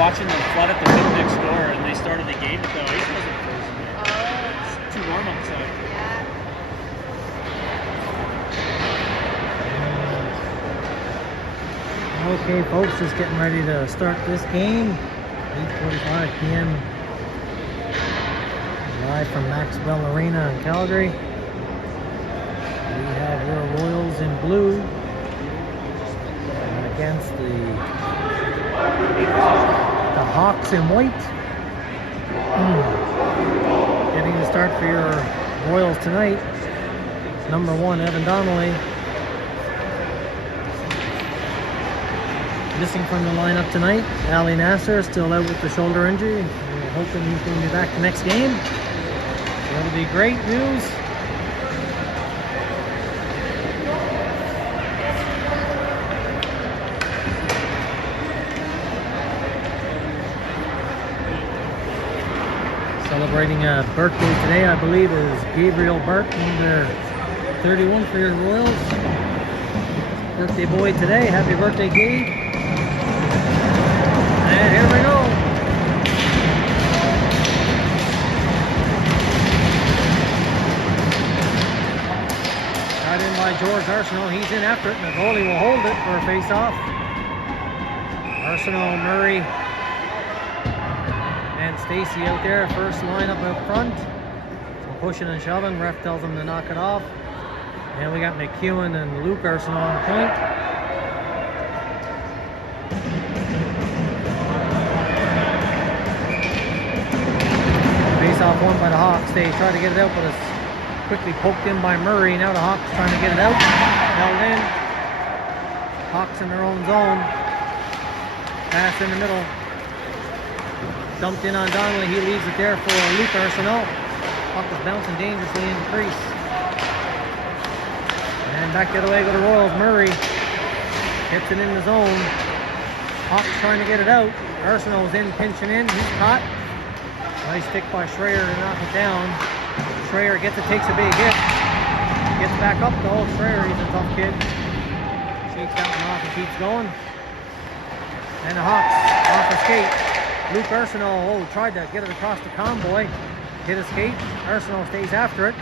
watching them flood at the pit next door, and they started the game, but the ice wasn't frozen there. It's too warm outside. Okay, folks, just getting ready to start this game. 8:45 p.m. Live from Maxwell Arena in Calgary. We have your Royals in blue against the Hawks in white. Getting the start for your Royals tonight. Number 1, Dave Donnelly. Missing from the lineup tonight. Ali Nasser still out with the shoulder injury. We're hoping he's going to be back the next game. So that'll be great news. Celebrating a birthday today, I believe, is Gabriel Bart, number 31 for your Royals. Birthday boy today. Happy birthday, Gabe. And here we go. Got in by George Arsenault. He's in after it, and the goalie will hold it for a face-off. Arsenault, Murray, and Stacy out there. First lineup out front. So pushing and shoving. Ref tells them to knock it off. And we got McEwen and Luke Arsenault on the point. Face-off won by the Hawks. They try to get it out, but it's quickly poked in by Murray. Now the Hawks trying to get it out. Held in. Hawks in their own zone. Pass in the middle. Dumped in on Donnelly. He leaves it there for Luke Arsenault. Puck is bouncing dangerously in the crease. And back the other way go the Royals. Murray hits it in the zone. Hawks trying to get it out. Arsenault's in, pinching in. He's caught. Nice stick by Schreier to knock it down. Schreier gets it, takes a big hit. Gets back up though. Schreier, he's a tough kid. Shakes that one off and keeps going. And the Hawks off a skate. Luke Arsenault tried to get it across the Comboy. Hit a skate. Arsenault stays after it.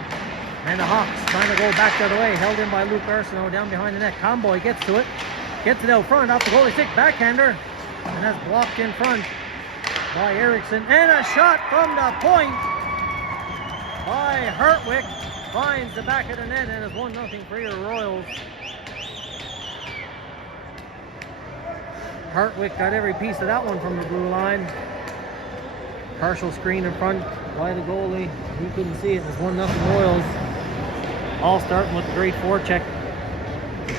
And the Hawks trying to go back the other way. Held in by Luke Arsenault down behind the net. Comboy gets to it. Gets it out front off the goalie stick. Backhander. And that's blocked in front by Eriksson. And a shot from the point by Hartwick. Finds the back of the net and it's 1-0 for your Royals. Hartwick got every piece of that one from the blue line. Partial screen in front by the goalie. He couldn't see it. It's 1-0 Royals. All starting with a great forecheck.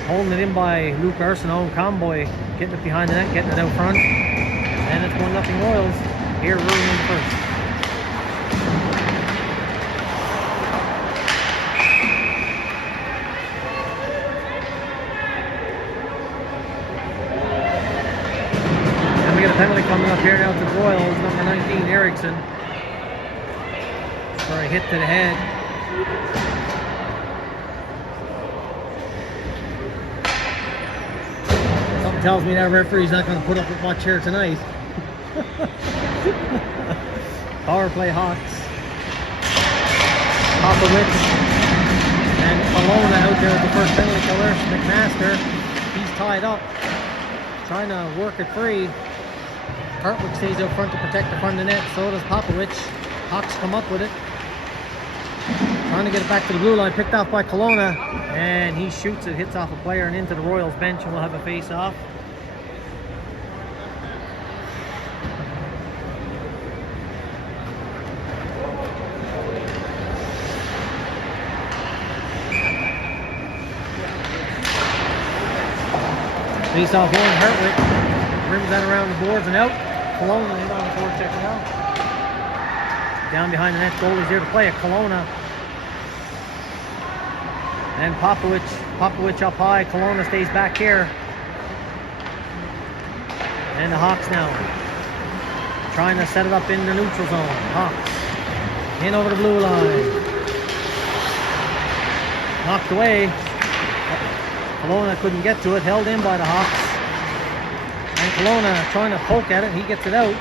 Holding it in by Luke Arsenault. Comboy getting it behind the net, getting it out front. And it's 1-0 Royals. Here, early in the first. And we got a penalty coming up here now to the Royals. Number 19, Eriksson. For a hit to the head. Something tells me that referee's not going to put up with much here tonight. Power play Hawks. Popovich and Kelowna out there with the first penalty killer. McMaster, he's tied up. Trying to work it free. Hartwick stays out front to protect the front of the net. So does Popovich. Hawks come up with it. Trying to get it back to the blue line. Picked off by Kelowna. And he shoots it, hits off a player and into the Royals bench, and we'll have a face-off. Face-off one, Hartwick. Rims that around the boards and out. Kelowna in on the forecheck now. Down behind the net, goalie's there to play it. Kelowna. And Popovich up high. Kelowna stays back here. And the Hawks now trying to set it up in the neutral zone. Hawks in over the blue line. Knocked away. Kelowna couldn't get to it. Held in by the Hawks. And Kelowna trying to poke at it. He gets it out.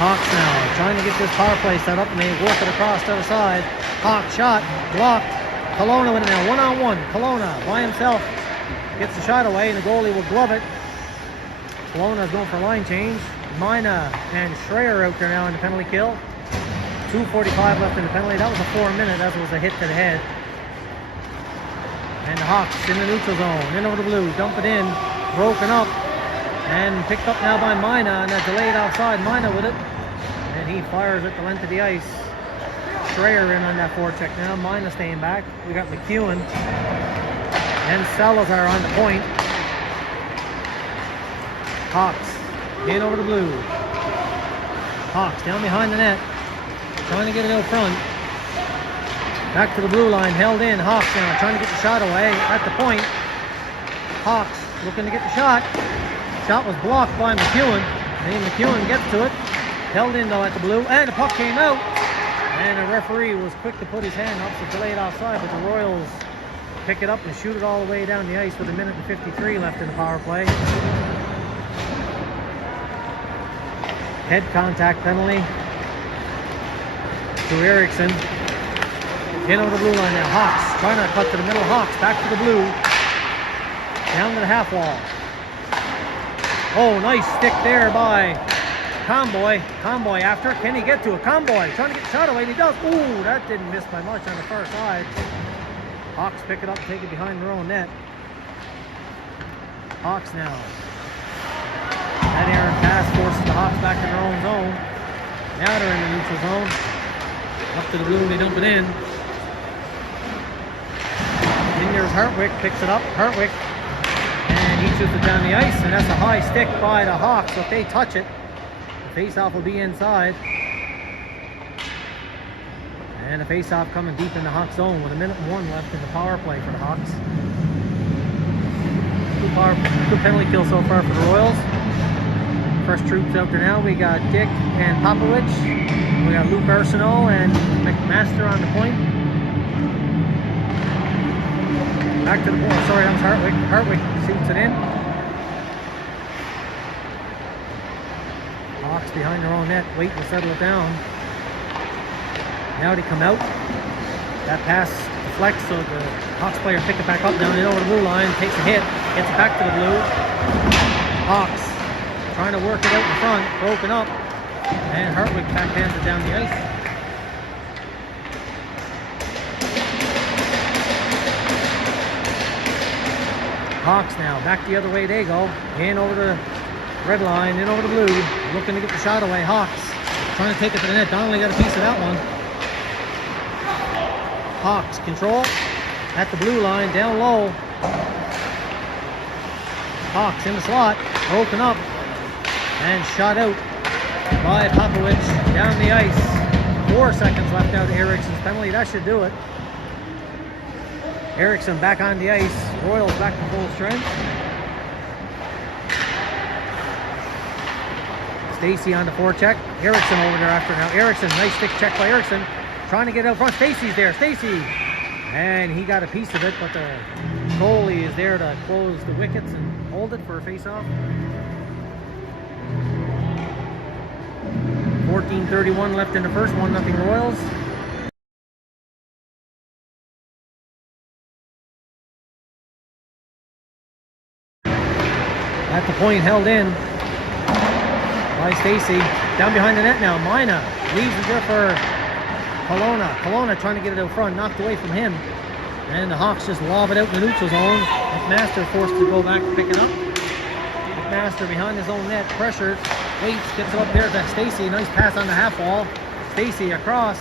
Hawks now trying to get this power play set up, and they work it across to the other side. Hawks shot, blocked. Kelowna with it now, one-on-one. Kelowna by himself gets the shot away, and the goalie will glove it. Kelowna's going for a line change. Mina and Schreier out there now in the penalty kill. 2:45 left in the penalty. That was a 4-minute. That was a hit to the head. And the Hawks in the neutral zone, in over the blue, dump it in, broken up, and picked up now by Mina, and that delayed offside. Mina with it, and he fires at the length of the ice. Schreier in on that forecheck now. Mina staying back. We got McEwen and Salazar on the point. Hawks in over the blue. Hawks down behind the net, trying to get it out front. Back to the blue line, held in. Hawks now trying to get the shot away at the point. Hawks looking to get the shot. Shot was blocked by McEwen. And McEwen gets to it. Held in though at the blue, and the puck came out. And the referee was quick to put his hand up, so delayed offside, but the Royals pick it up and shoot it all the way down the ice with 1:53 left in the power play. Head contact penalty to Eriksson. In over the blue line now. Hawks trying to cut to the middle. Hawks back to the blue. Down to the half wall. Oh, nice stick there by Comboy. Comboy after. Can he get to it? Comboy trying to get the shot away, and he does. Ooh, that didn't miss by much on the far side. Hawks pick it up and take it behind their own net. Hawks now. That errant pass forces the Hawks back in their own zone. Now they're in the neutral zone. Up to the blue, they dump it in. In there's Hartwick, picks it up. Hartwick, and he shoots it down the ice, and that's a high stick by the Hawks. So if they touch it, the face-off will be inside. And the face-off coming deep in the Hawks zone with 1:01 left in the power play for the Hawks. Two penalty kills so far for the Royals. First troops out there now. We got Dick and Popovich. We got Luke Arsenault and McMaster on the point. Back to the ball. Sorry, that was Hartwick. Hartwick shoots it in. Hawks behind their own net, waiting to settle it down. Now they come out. That pass deflects, so the Hawks player pick it back up down in over the blue line, takes a hit, gets it back to the blue. Hawks trying to work it out in front, broken up, and Hartwick backhands it down the ice. Hawks now, back the other way they go. In over the red line, in over the blue, looking to get the shot away. Hawks trying to take it to the net. Donnelly got a piece of that one. Hawks control at the blue line, down low. Hawks in the slot, broken up, and shot out by Popovich down the ice. 4 seconds left out of Eriksson's penalty. That should do it. Eriksson back on the ice. Royals back to full strength. Stacy on the forecheck. Eriksson over there after now. Eriksson, nice stick check by Eriksson. Trying to get out front. Stacy's there. Stacy. And he got a piece of it, but the goalie is there to close the wickets and hold it for a face-off. 14:31 left in the first, 1-0 Royals. At the point, held in by Stacy. Down behind the net now. Mina leaves it there for Kelowna. Kelowna trying to get it out front, knocked away from him. And the Hawks just lob it out in the neutral zone. McMaster forced to go back to pick it up. McMaster behind his own net, pressured, waits, gets it up there to Stacy. Nice pass on the half wall. Stacy across,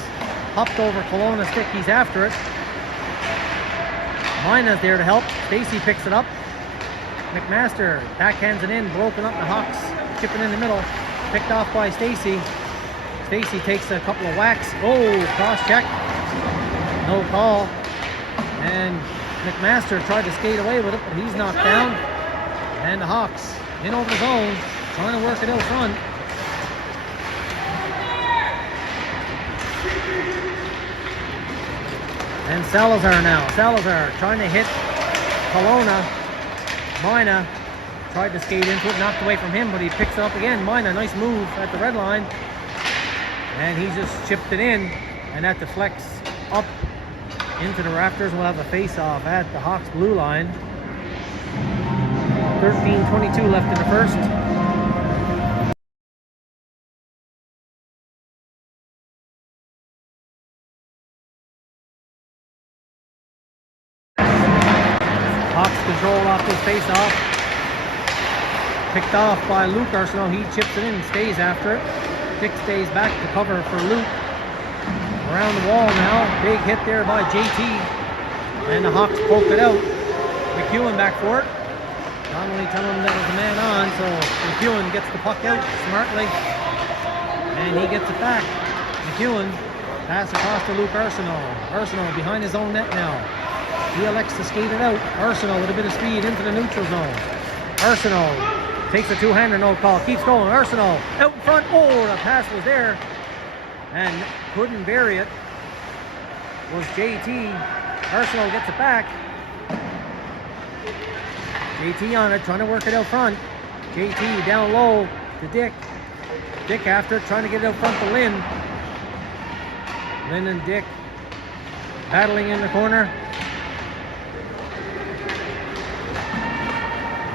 hopped over Kelowna's stick. He's after it. Mina's there to help. Stacy picks it up. McMaster backhands it in, broken up. The Hawks chipping in the middle, picked off by Stacy. Stacy takes a couple of whacks. Oh, cross check. No call. And McMaster tried to skate away with it, but he's knocked down. And the Hawks in over the zone, trying to work it out front. And Salazar now. Salazar trying to hit Kelowna. Mina tried to skate into it, knocked away from him, but he picks it up again. Mina, nice move at the red line. And he just chipped it in, and that deflects up into the rafters. We'll have a face-off at the Hawks blue line. 13:22 left in the first. Hawks control off this face-off. Picked off by Luke Arsenault. He chips it in and stays after it. Dick stays back to cover for Luke. Around the wall now. Big hit there by JT. And the Hawks poke it out. McEwen back for it. Donnelly telling him that was a man on, so McEwen gets the puck out smartly. And he gets it back. McEwen pass across to Luke Arsenault. Arsenault behind his own net now. He elects to skate it out. Arsenault with a bit of speed into the neutral zone. Arsenault takes a two-hander, no call. Keeps going. Arsenault out in front. Oh, the pass was there. And couldn't bury it. Was JT. Arsenault gets it back. JT on it, trying to work it out front. JT down low to Dick. Dick after it, trying to get it out front to Lynn. Lynn and Dick battling in the corner.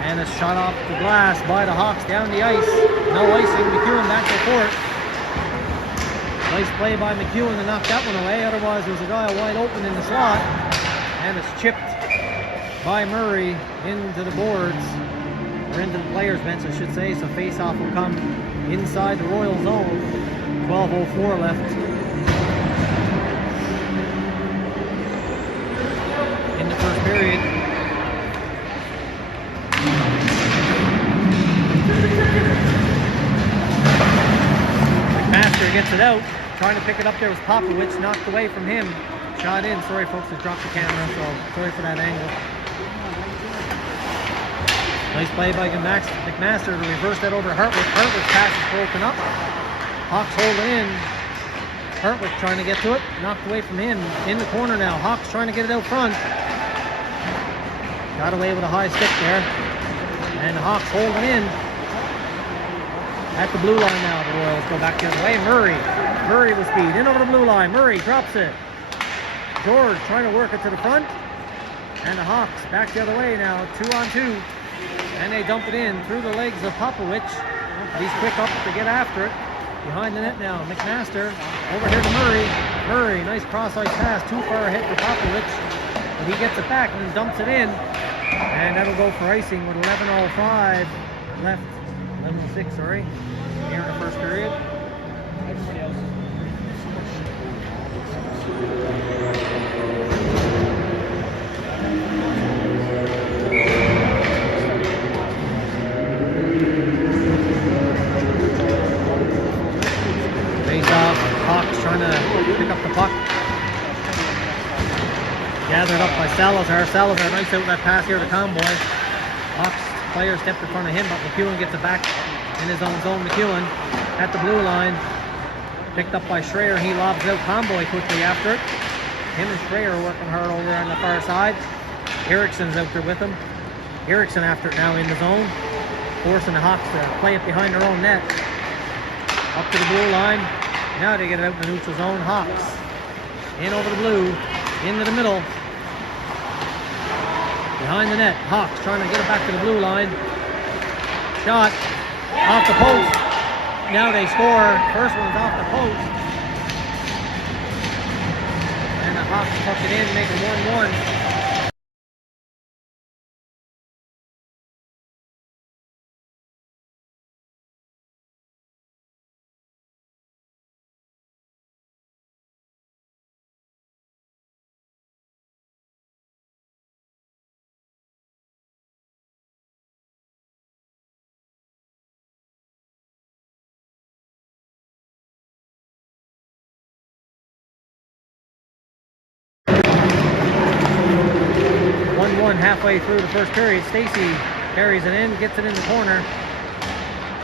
And a shot off the glass by the Hawks down the ice. No icing. McEwen back to court. Nice play by McEwen to knock that one away. Otherwise, there's a guy wide open in the slot. And it's chipped by Murray into the boards. Or into the players' bench, I should say. So face-off will come inside the Royal zone. 12:04 left in the first period. McMaster gets it out. Trying to pick it up there was Popovich. Knocked away from him. Shot in. Sorry, folks, I dropped the camera, so sorry for that angle. Nice play by McMaster to reverse that over to Hartwick. Hartwick's pass is broken up. Hawks hold it in. Hartwick trying to get to it. Knocked away from him. In the corner now. Hawks trying to get it out front. Got away with a high stick there. And the Hawks hold it in. At the blue line now, the Royals go back the other way. Murray with speed. In over the blue line. Murray drops it. George trying to work it to the front. And the Hawks back the other way now. 2-on-2. And they dump it in through the legs of Popovich. He's quick up to get after it. Behind the net now. McMaster over here to Murray. Murray, nice cross-ice pass. Too far ahead for Popovich. But he gets it back and dumps it in. And that'll go for icing with 11:05 left. 11:06, sorry. Here in the first period. Face off. Hawks trying to pick up the puck. Gathered up by Salazar. Salazar, nice out that pass here to Conboy. Hawks player stepped in front of him, but McEwen gets it back in his own zone. McEwen at the blue line. Picked up by Schreier. He lobs out Conboy quickly after it. Him and Schreier working hard over on the far side. Ericsson's out there with him. Ericsson after it now in the zone. Forcing the Hawks to play it behind their own net. Up to the blue line. Now they get it out in the neutral zone. Hawks in over the blue. Into the middle. Behind the net. Hawks trying to get it back to the blue line. Shot off the post. Now they score. First one's off the post. And the Hawks tuck it in, make it 1-1. Halfway through the first period, Stacy carries it in, gets it in the corner,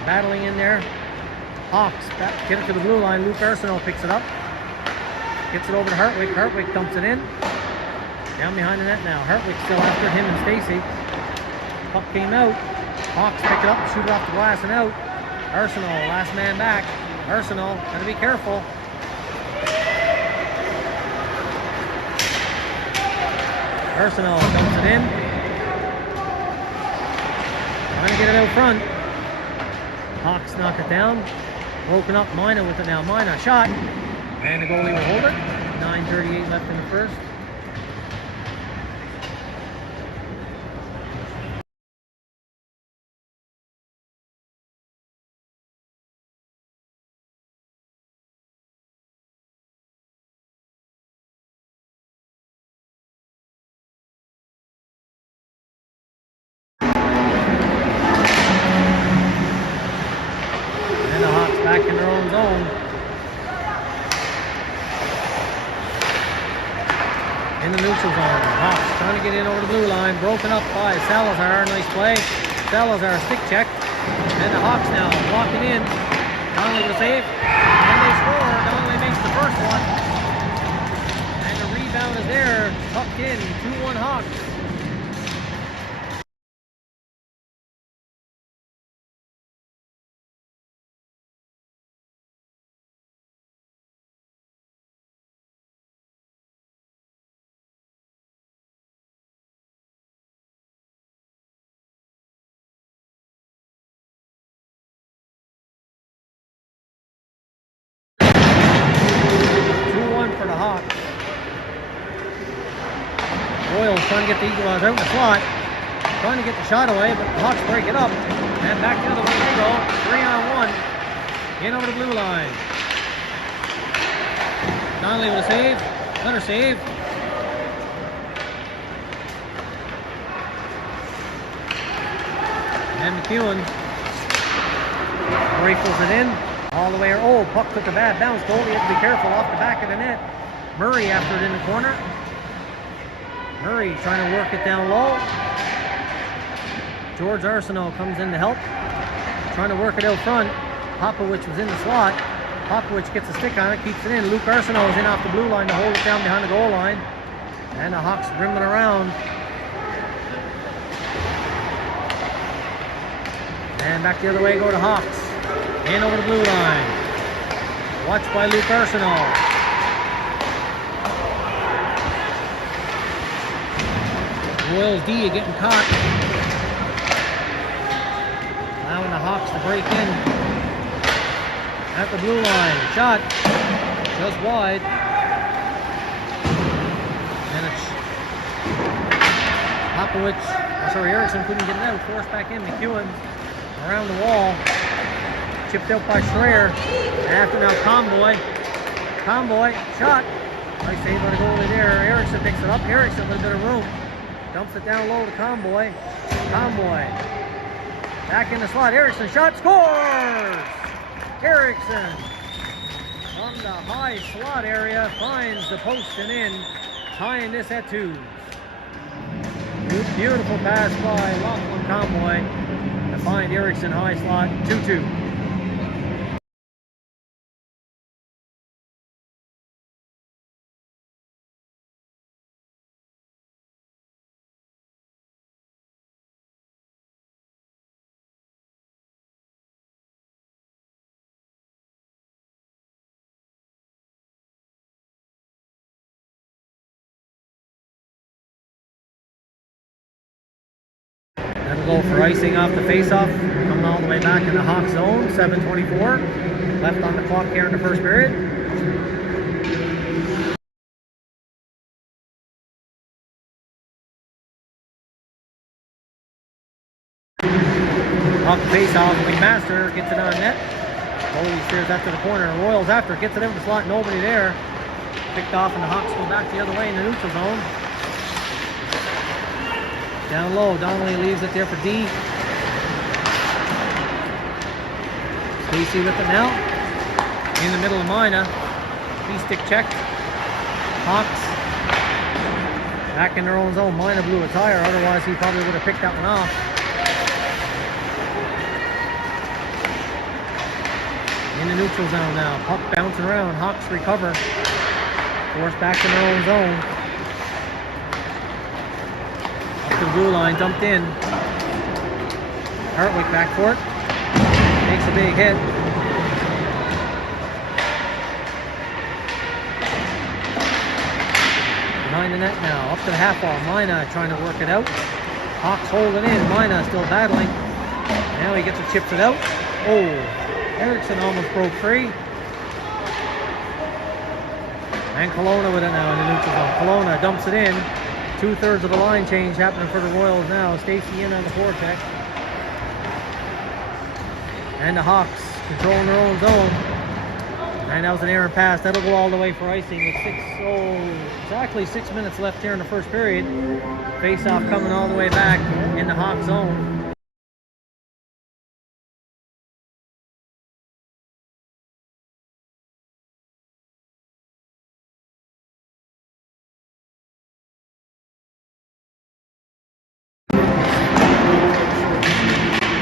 battling in there. Hawks get it to the blue line. Luke Arsenault picks it up, gets it over to Hartwick. Hartwick dumps it in. Down behind the net now. Hartwick still after him and Stacy. Puck came out. Hawks pick it up, shoot it off the glass and out. Arsenal, last man back. Arsenal, gotta be careful. Arsenal dumps it in. Trying to get it out front. Hawks knock it down. Broken up, Mina with it now. Mina shot. And the goalie will hold it. 9:38 left in the first. And the Hawks back in their own zone. In the neutral zone. Hawks trying to get in over the blue line. Broken up by Salazar. Nice play. Salazar stick check. And the Hawks now walking in. Donnelly with a save. And they score. Donnelly makes the first one. And the rebound is there. Tucked in. 2-1 Hawks. For the Hawks. Royals trying to get the Eagles out in the slot. Trying to get the shot away, but the Hawks break it up. And back the other way they go. 3-on-1. In over the blue line. Donnelly with a save. Another save. And McEwen rifles it in. All the way. Oh, puck took a bad bounce. Goalie had to be careful off the back of the net. Murray after it in the corner. Murray trying to work it down low. George Arsenault comes in to help. Trying to work it out front. Popovich was in the slot. Popovich gets a stick on it, keeps it in. Luke Arsenault is in off the blue line to hold it down behind the goal line. And the Hawks brimming around. And back the other way go the Hawks. In over the blue line. Watched by Luke Arsenault. Royals D getting caught. Allowing the Hawks to break in. At the blue line. Shot. Just wide. And it's Erickson couldn't get it out. Forced back in. McEwen around the wall. Chipped out by Schreier. After now Comboy. Comboy, shot. Nice save by the goalie there. Erickson picks it up. Erickson with a bit of room. Dumps it down low to Comboy. Comboy. Back in the slot. Erickson shot. Scores! Erickson from the high slot area finds the post and in. Tying this at 2. Beautiful pass by Lachlan Comboy to find Erickson high slot. 2-2. That'll go for icing off the face-off. Coming all the way back in the Hawk zone. 7:24 left on the clock here in the first period. Off the face-off, McMaster gets it on net. Goalie steers after the corner. Royals after, gets it in the slot, nobody there. Picked off and the Hawks go back the other way in the neutral zone. Down low, Donnelly leaves it there for D. Stacy with it now. In the middle of Mina. D-stick checked. Hawks. Back in their own zone. Mina blew a tire, otherwise he probably would have picked that one off. In the neutral zone now. Puck bouncing around. Hawks recover. Forced back in their own zone. to the blue line, dumped in. Hartwick back for it. Takes a big hit. Behind the net now, up to the half wall. Mina trying to work it out. Hawks holding in. Mina still battling. Now he gets it, chips it out. Oh, Erickson almost broke free. And Kelowna with it now in the neutral zone. Kelowna dumps it in. 2/3 of the line change happening for the Royals now. Stacey in on the forecheck. And the Hawks controlling their own zone. And that was an error pass. That'll go all the way for icing with exactly 6 minutes left here in the first period. Face-off coming all the way back in the Hawk zone.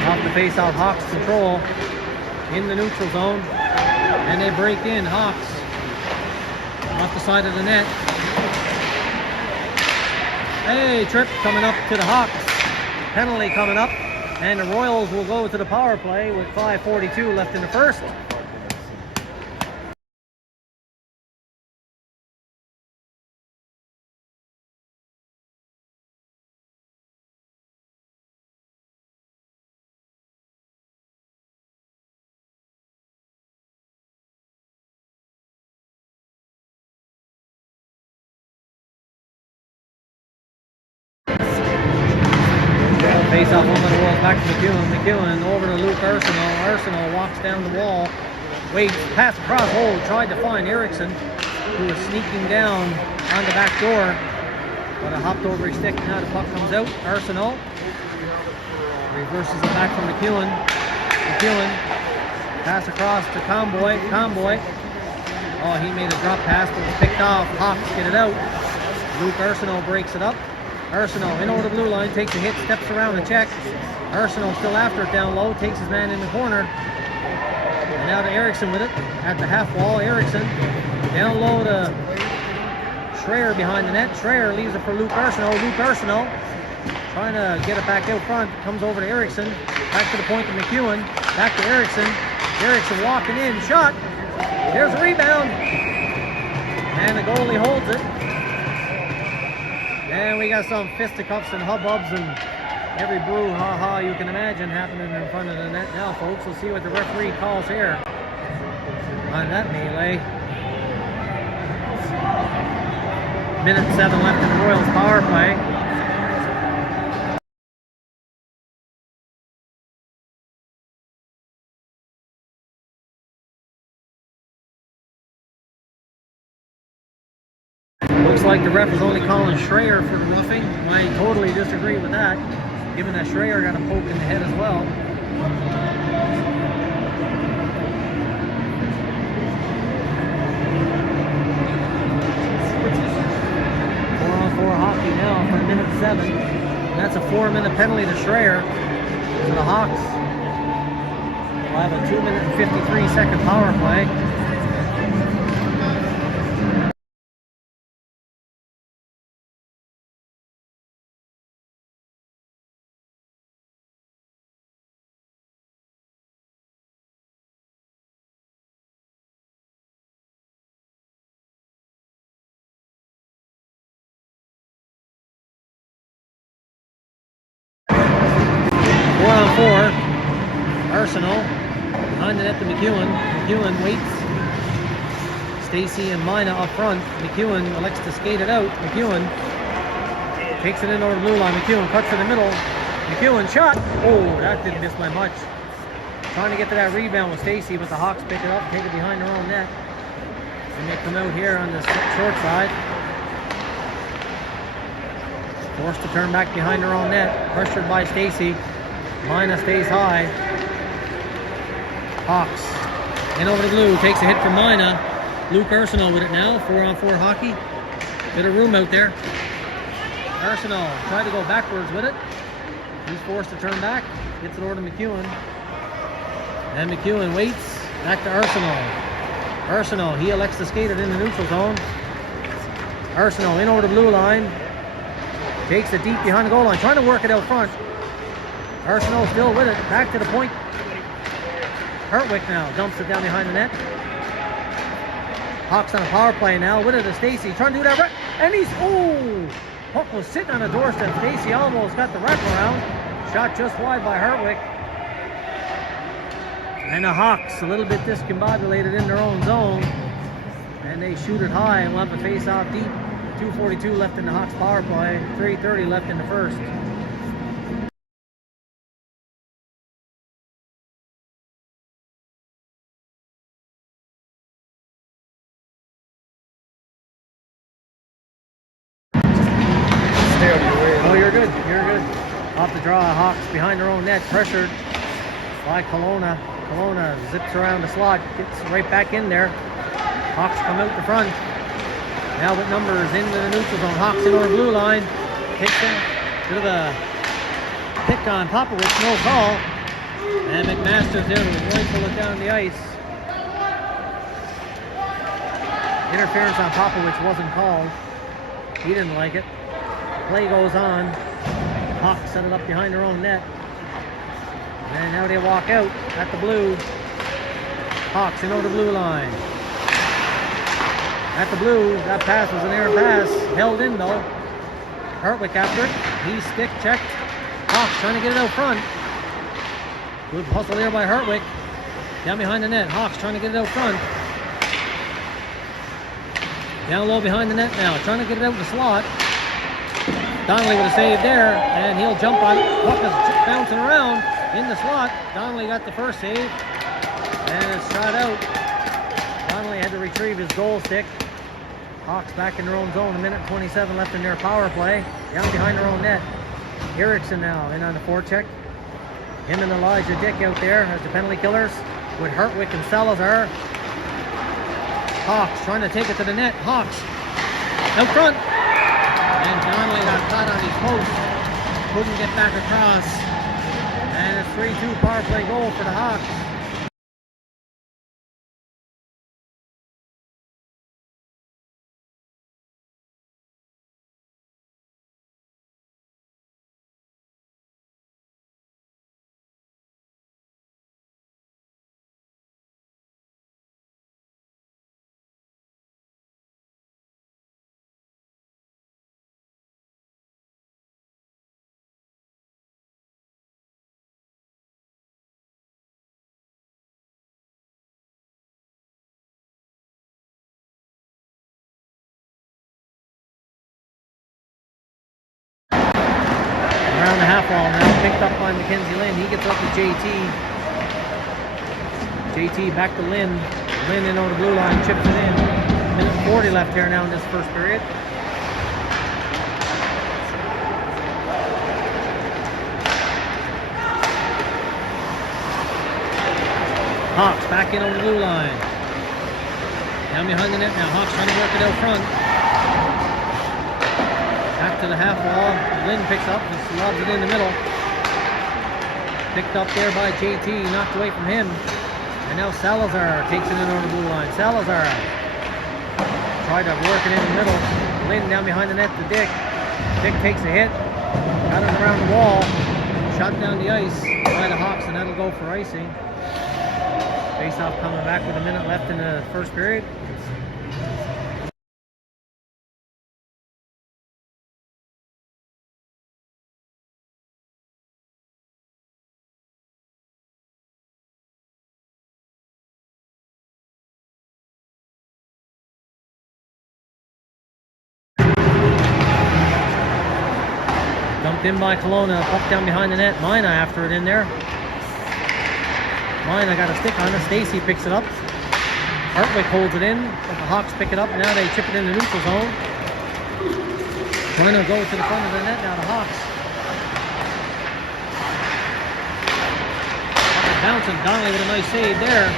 Off the face-off, Hawks control in the neutral zone. And they break in, Hawks off the side of the net. Hey, trip coming up to the Hawks. Penalty coming up. And the Royals will go to the power play with 5:42 left in the first. Face off one of the Royals back to McEwen. McEwen over to Luke Arsenault. Arsenault walks down the wall. Waits, pass across hold. Tried to find Erickson, who was sneaking down on the back door. But it hopped over his stick. Now the puck comes out. Arsenault reverses it back from McEwen. McEwen. Pass across to Comboy. Comboy. Oh, he made a drop pass, but was picked off. Hawks get it out. Luke Arsenault breaks it up. Arsenault in over the blue line, takes a hit, steps around to check. Arsenault still after it down low, takes his man in the corner. And now to Erickson with it at the half wall. Erickson down low to Schreier behind the net. Schreier leaves it for Luke Arsenault. Luke Arsenault trying to get it back out front. Comes over to Erickson. Back to the point to McEwen. Back to Erickson. Erickson walking in. Shot. There's a rebound. And the goalie holds it. And we got some fisticuffs and hubbubs and every brouhaha you can imagine happening in front of the net now, folks. We'll see what the referee calls here on that melee. Minute 7 left in the Royals power play. Looks like the ref is only calling Schreier for the roughing. I totally disagree with that, given that Schreier got a poke in the head as well. 4-on-4 hockey now for minute 7. And that's a 4-minute penalty to Schreier. So the Hawks will have a 2-minute and 53-second power play. Arsenault behind the net to McEwen. McEwen waits. Stacey and Mina up front. McEwen elects to skate it out. McEwen takes it in over the blue line. McEwen cuts to the middle. McEwen shot. Oh, that didn't miss by much. Trying to get to that rebound with Stacey, but the Hawks pick it up, take it behind their own net. And they come out here on the short side. Forced to turn back behind their own net. Pressured by Stacey. Mina stays high. Hawks in over the blue, takes a hit from Mina. Luke Arsenault with it now, 4-on-4 hockey. Bit of room out there. Arsenault tried to go backwards with it. He's forced to turn back. Gets it over to McEwen. And McEwen waits. Back to Arsenault. Arsenault, he elects to skate it in the neutral zone. Arsenault in over the blue line. Takes it deep behind the goal line, trying to work it out front. Arsenault still with it. Back to the point. Hartwick now dumps it down behind the net. Hawks on a power play now. With it to Stacey, trying to do that right. And he's, puck was sitting on the doorstep. Stacey almost got the wraparound. Shot just wide by Hartwick. And the Hawks a little bit discombobulated in their own zone. And they shoot it high and will have a face off deep. 2:42 left in the Hawks power play. 3:30 left in the first. Oh, you're good. You're good. Off the draw, Hawks behind their own net, pressured by Kelowna. Kelowna zips around the slot, gets right back in there. Hawks come out the front. Now with numbers into the neutral zone. Hawks in over blue line. Hits a bit of a pick on Popovich, no call. And McMaster's there to rifle it down the ice. Interference on Popovich wasn't called. He didn't like it. Play goes on. Hawks set it up behind their own net. And now they walk out at the blue. Hawks in over the blue line. At the blue, that pass was an errant pass. Held in though. Hartwick after it. He stick checked. Hawks trying to get it out front. Good hustle there by Hartwick. Down behind the net. Hawks trying to get it out front. Down low behind the net now. Trying to get it out in the slot. Donnelly with a save there, and he'll jump on it. Puck is bouncing around in the slot. Donnelly got the first save, and it's shot out. Donnelly had to retrieve his goal stick. Hawks back in their own zone. 1:27 left in their power play. Down behind their own net. Erickson now in on the forecheck. Him and Elijah Dick out there as the penalty killers with Hartwick and Salazar. Hawks trying to take it to the net. Hawks out front. And Donnelly got caught on his post. Couldn't get back across. And a 3-2 power play goal for the Hawks. Around the half wall now, picked up by Mackenzie Lynn. He gets up to JT. JT back to Lynn. Lynn in over the blue line, chips it in. 1:40 left here now in this first period. Hawks back in over the blue line. Down behind the net now. Hawks trying to work it out front. Back to the half wall. Lynn picks up and slobs it in the middle. Picked up there by JT, knocked away from him. And now Salazar takes it in over the blue line. Salazar tried to work it in the middle. Lynn down behind the net to Dick. Dick takes a hit. Got it around the wall. Shot down the ice by the Hawks, and that'll go for icing. Face-off coming back with a minute left in the first period. Dumped in by Kelowna, puck down behind the net. Mina after it in there. Mina got a stick on it. Stacey picks it up. Hartwick holds it in, but the Hawks pick it up. Now they chip it in the neutral zone. Trying to go to the front of the net now, the Hawks. Bouncing. Donnelly with a nice save there.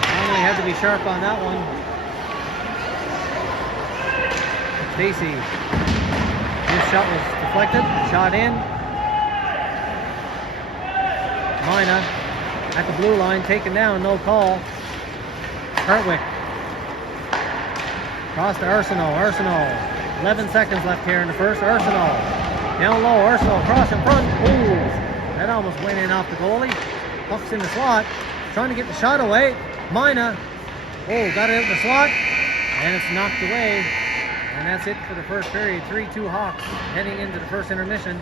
Donnelly had to be sharp on that one. Stacey. His shot was deflected. Shot in. Mina at the blue line, taken down, no call. Hartwick. Cross to Arsenault. Arsenault 11 seconds left here in the first. Arsenal down low. Arsenal across in front. Ooh, that almost went in off the goalie. Puck's in the slot. Trying to get the shot away. Mina. Oh, got it out in the slot. And it's knocked away. And that's it for the first period. 3-2 Hawks heading into the first intermission.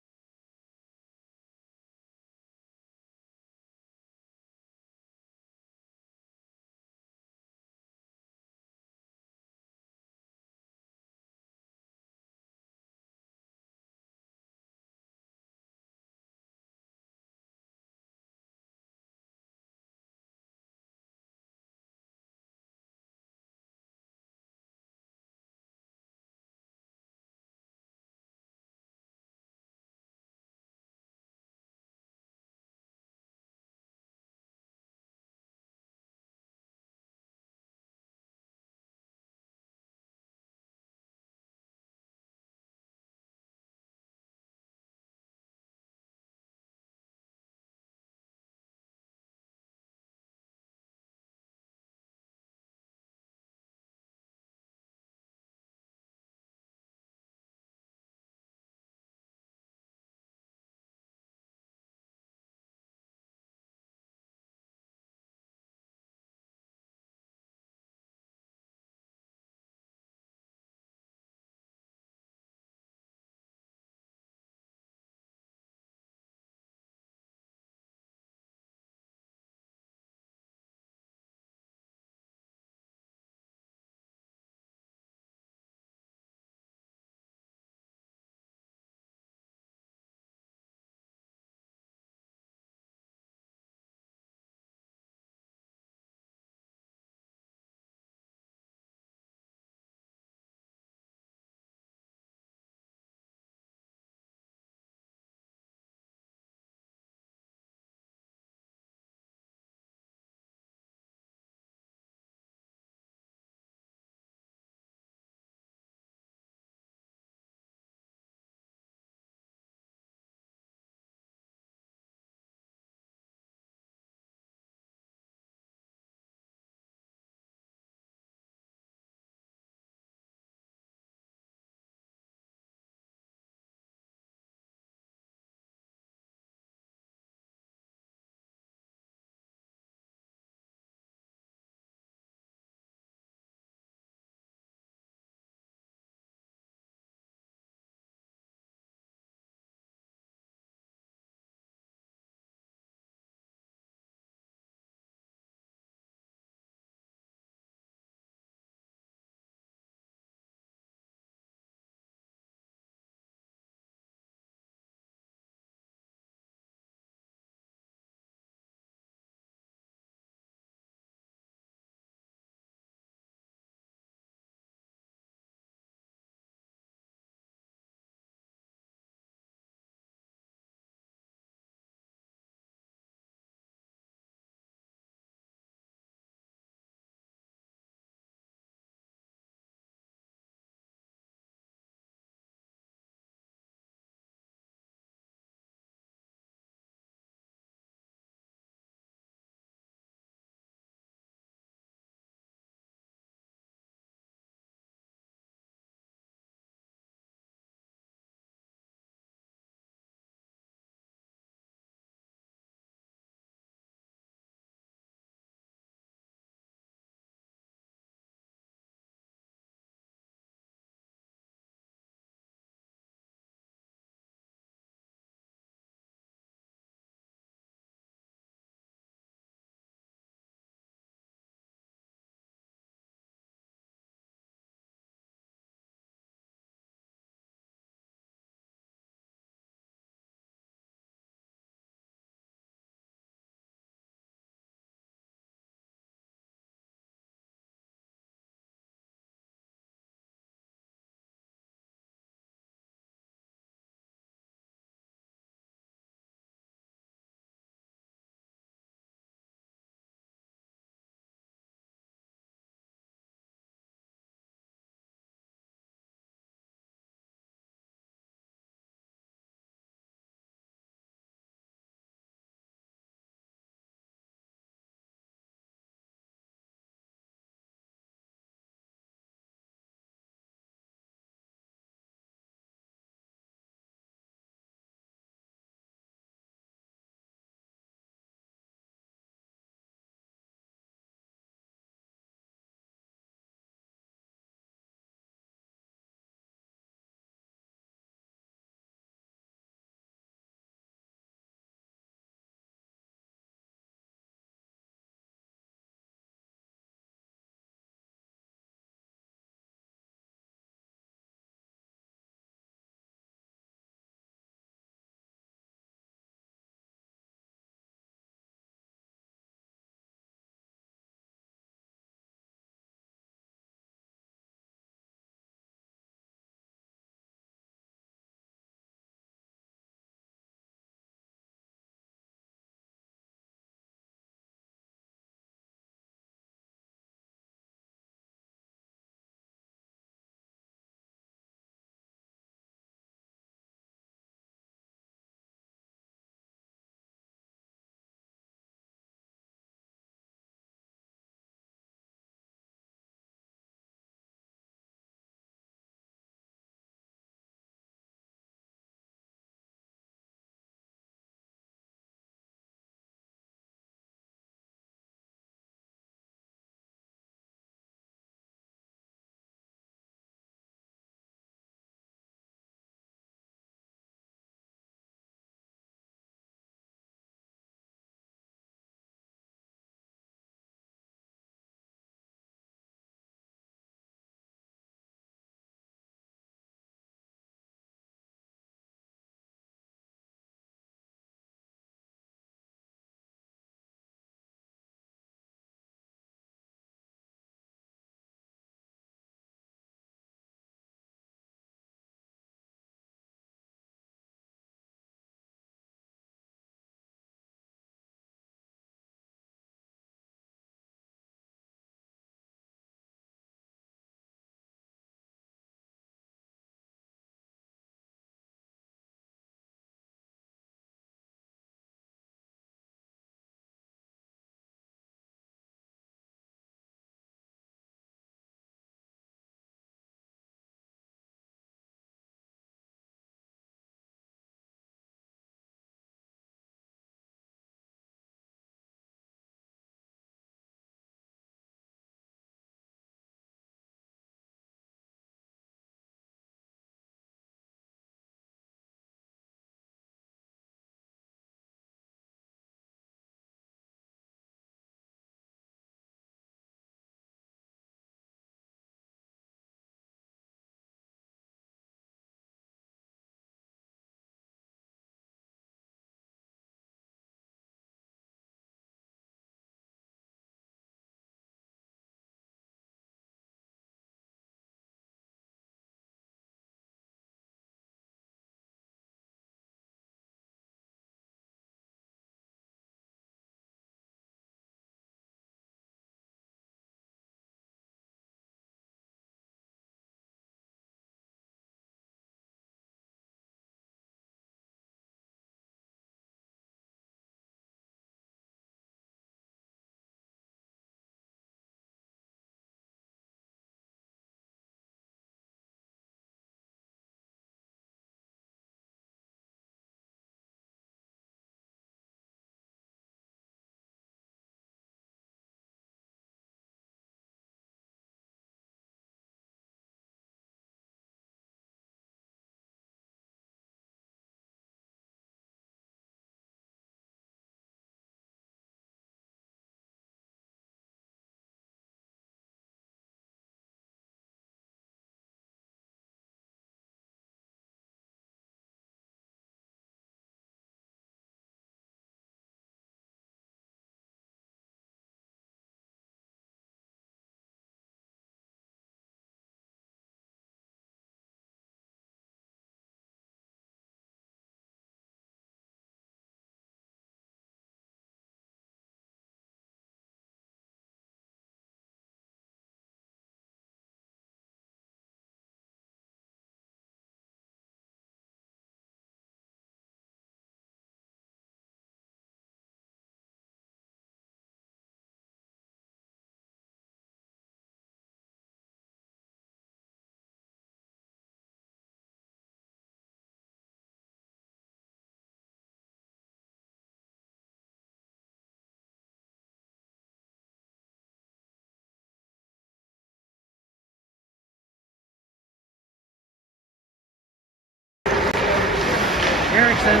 Erickson.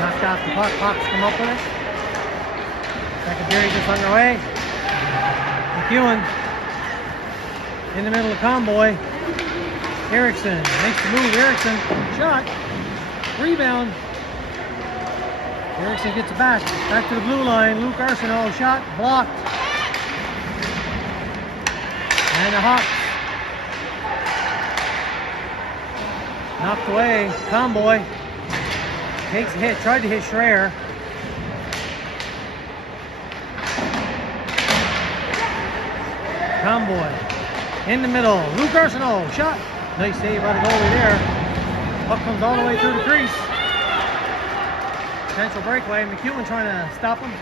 Knocked off the puck. Hawks come up with it. Second period just underway. McEwen in the middle of Conboy. Erickson makes the move. Erickson shot. Rebound. Erickson gets it back. Back to the blue line. Luke Arsenault shot. Blocked. And the Hawks knocked away. Conboy takes a hit. Tried to hit Schreier. Conboy in the middle. Luke Arsenault shot. Nice save by the goalie there. Puck comes all the way through the crease. Potential breakaway. McEwen trying to stop him.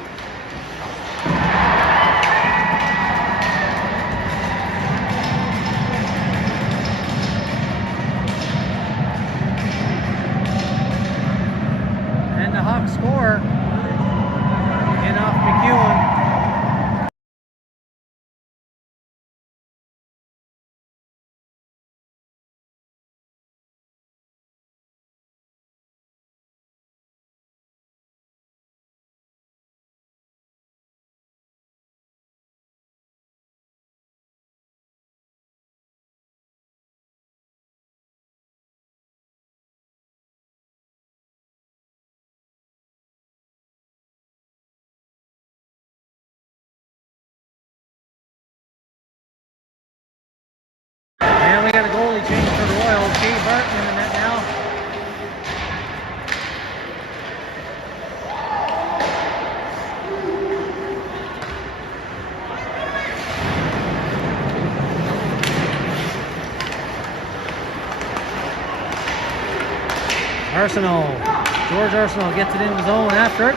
And the Hawks score. In off McEwen. And we got a goalie change for the Royals. Dave Barton in the net now. Arsenault. George Arsenault gets it in the zone after it.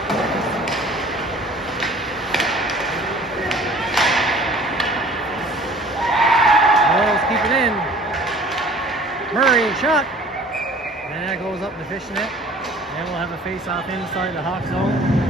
Keep it in. Murray shot. And that goes up the fishing net. And we'll have a face-off inside the Hawk zone.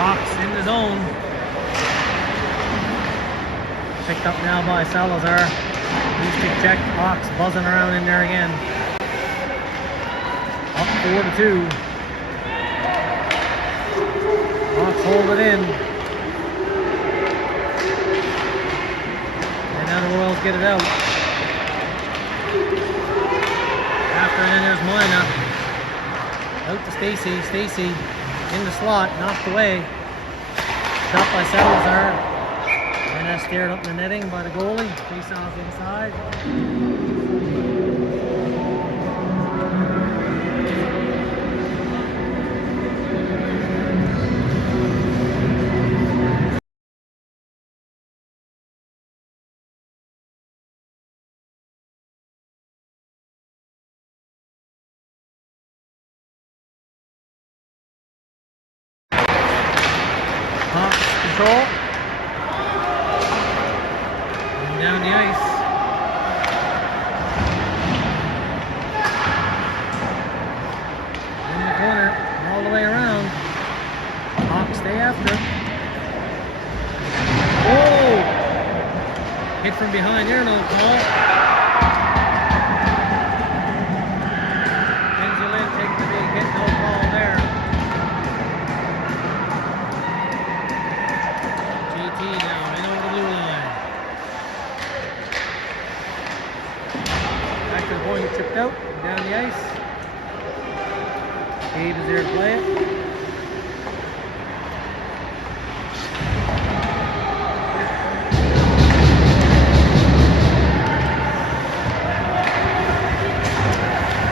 Hawks in the zone. Picked up now by Salazar. Loose stick check. Hawks buzzing around in there again. Up 4-2. Hawks hold it in. And now the Royals get it out. After, and then there's Moina. Out to Stacy. Stacy in the slot, knocked away. Shot by Salazar. And that's scared up the netting by the goalie. Face off inside. Hawks control. And down the ice. In the corner, all the way around. Hawks stay after. Oh! Hit from behind there, no call. Kenzie Lynn takes the big hit, no call there. Now in over the blue line. Back to the point, chipped out, down the ice. Dave is there to play it.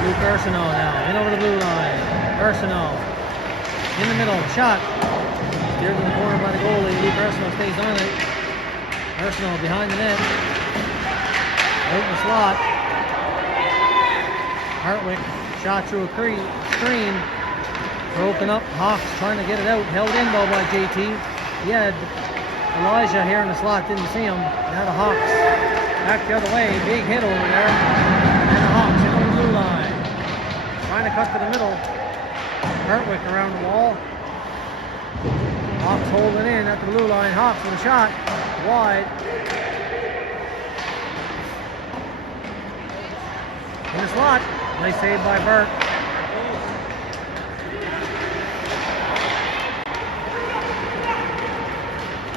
Luke Arsenault now, in over the blue line. Arsenault in the middle, shot. Steered in the corner by the goalie. Luke Arsenault stays on it. Arsenault behind the net. Out in the slot. Hartwick shot through a screen. Broken up. Hawks trying to get it out. Held in though by JT. He had Elijah here in the slot didn't see him. Now the Hawks back the other way. Big hit over there. And the Hawks into the blue line. Trying to cut to the middle. Hartwick around the wall. Hawks holding in at the blue line. Hawks with a shot. Wide. In the slot. Nice save by Burt.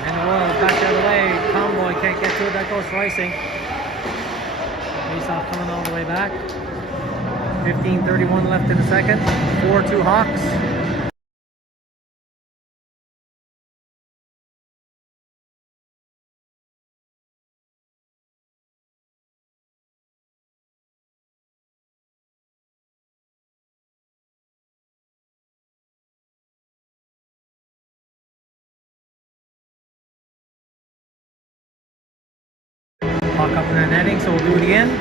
And the Royals back the other way. Convoy can't get to it. That goes for icing. Face-off coming all the way back. 15:31 left in the second. 4-2 Hawks. Puck up in the netting, so we'll do it again.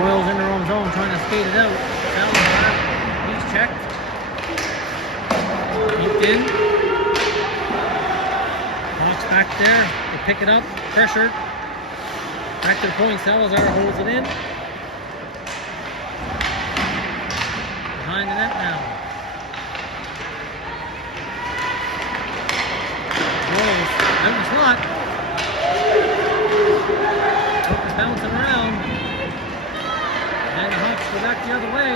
Royals in their own zone trying to skate it out. He's checked. He's in. Hawks back there. They pick it up. Pressured. Back to the point. Salazar holds it in. Behind the net now. Royals out in the slot. Puck is bouncing around. And the Hawks go back the other way.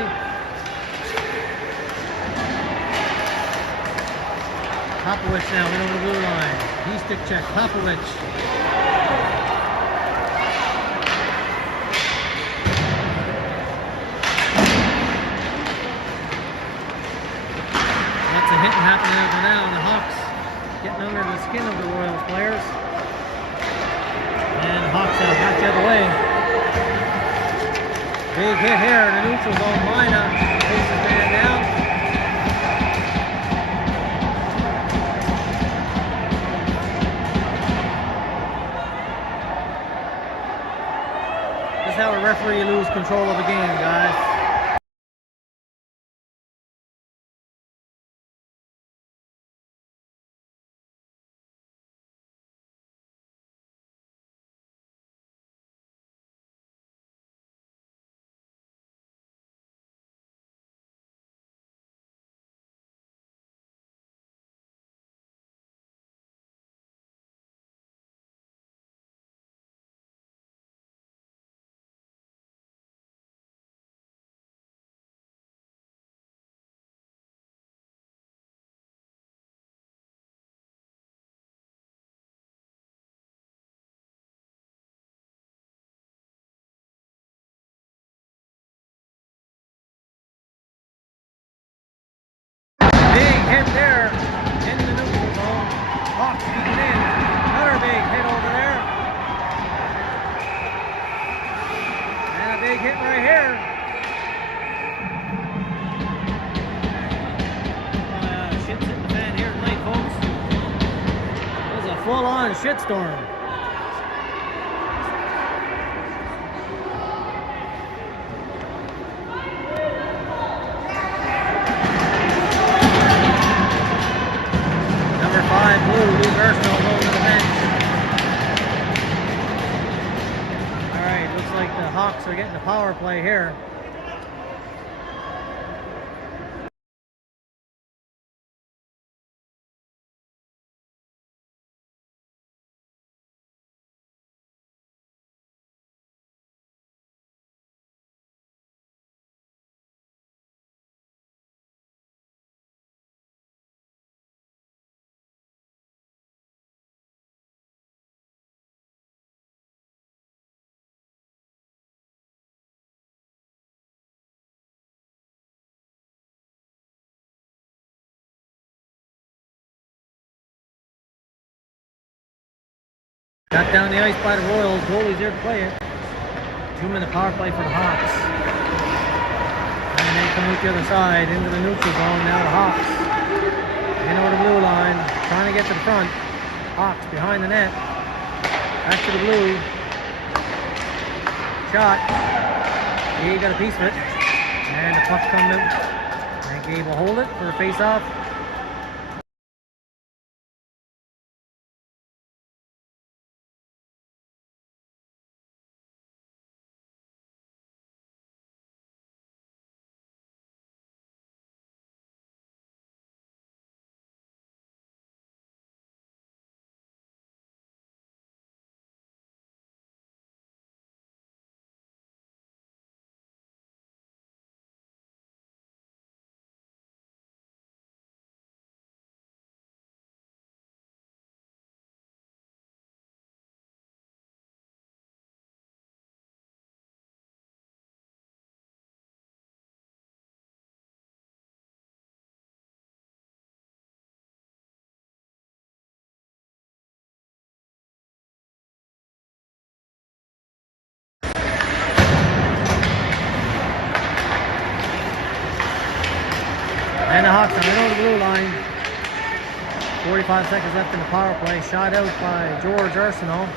Popovich now in over the blue line. He stick check. Popovich. Lots of hitting happening over now. And the Hawks getting under the skin of the Royals players. And the Hawks out back the other way. Big hit here in the neutral zone. Mina takes his man down. This is how a referee loses control of the game, guys. Hit there in the neutral zone. Hawks feeding in. Another big hit over there. And a big hit right here. Shit's hitting the fan here tonight, folks. It was a full-on shitstorm. Alright, looks like the Hawks are getting a power play here. Got down the ice by the Royals. Goalie's there to play it. 2-minute power play for the Hawks. And they come out the other side into the neutral zone. Now the Hawks In over the blue line, trying to get to the front. Hawks behind the net. Back to the blue. Shot. He got a piece of it. And the puck coming out. And Gabe will hold it for a face-off. And the Hawks are right over the blue line. 45 seconds left in the power play. Shot out by George Arsenault.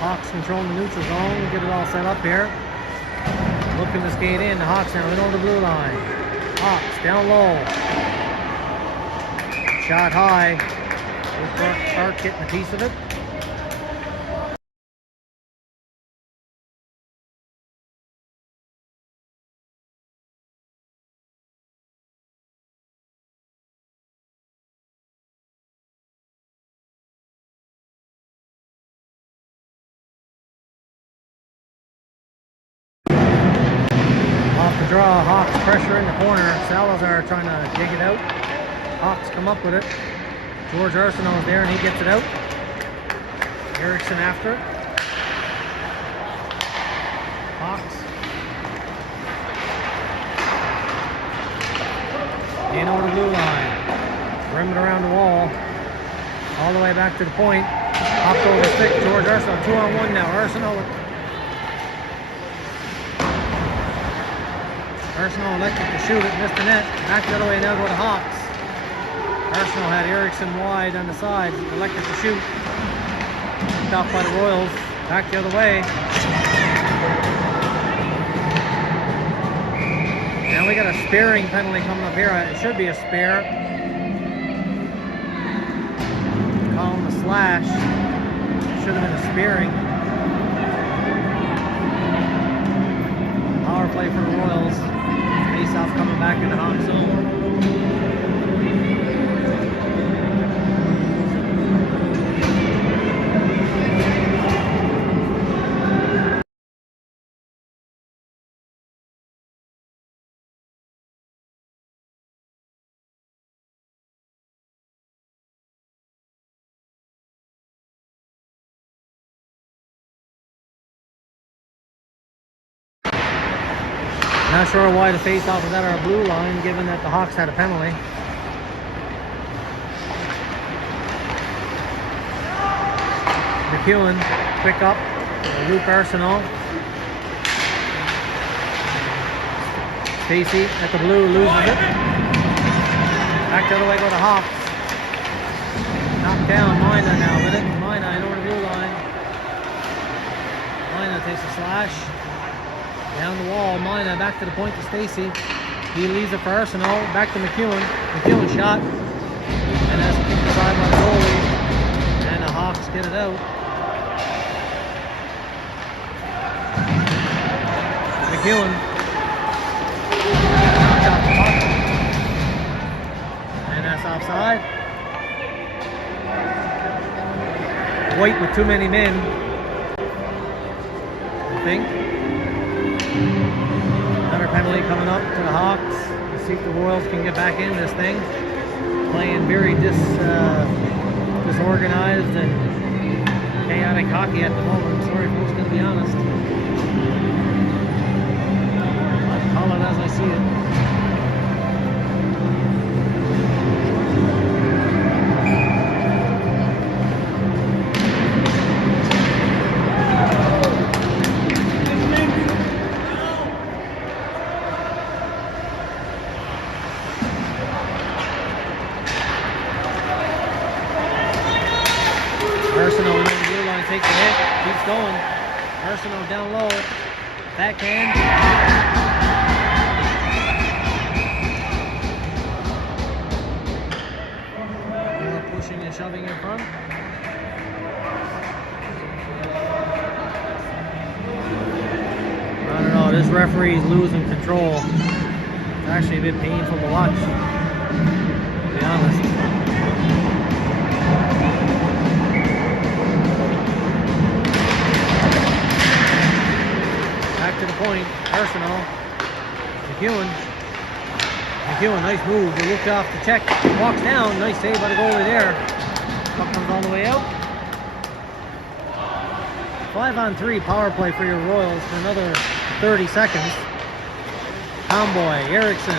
Hawks controlling the neutral zone. Get it all set up here. Looking to skate in. The Hawks now right over the blue line. Hawks down low. Shot high. Clark getting a piece of it. Draw. Hawks pressure in the corner. Salazar trying to dig it out. Hawks come up with it. George Arsenault is there and he gets it out. Erickson after it. Hawks. In over the blue line. Rim it around the wall. All the way back to the point. Hopped over the stick. George Arsenault 2-on-1 now. Arsenault elected to shoot it, missed the net. Back the other way now go to Hawks. Arsenault had Erickson wide on the side, elected to shoot. Picked off by the Royals. Back the other way. Now we got a sparing penalty coming up here. It should be a spare. Calling the slash. Should have been a sparing. Power play for the Royals. Face-off coming back in the Hawks zone. Not sure why the face-off was at our blue line, given that the Hawks had a penalty. McEwen, quick up, Luke Arsenault. Stacey at the blue, loses it. Back the other way go the Hawks. Knocked down, Mina now with it. Mina in over the blue line. Mina takes a slash. Down the wall, Mina back to the point to Stacey. He leaves it for Arsenault. Back to McEwen. McEwen shot. And that's kicked aside by the goalie. And the Hawks get it out. McEwen. Knocked out the puck. And that's offside. White with too many men, I think. Another penalty coming up to the Hawks. Let's see if the Royals can get back in this thing. Playing very disorganized and chaotic hockey at the moment. Sorry folks, gonna be honest. I'll call it as I see it. Arsenault down low. Backhand. More pushing and shoving in front. I don't know, this referee's losing control. It's actually a bit painful to watch, to be honest. Back to the point, Arsenault. McEwen, nice move. They looked off the check, walks down, nice save by the goalie there. Puck comes all the way out. 5-on-3 power play for your Royals for another 30 seconds. Tomboy, Eriksson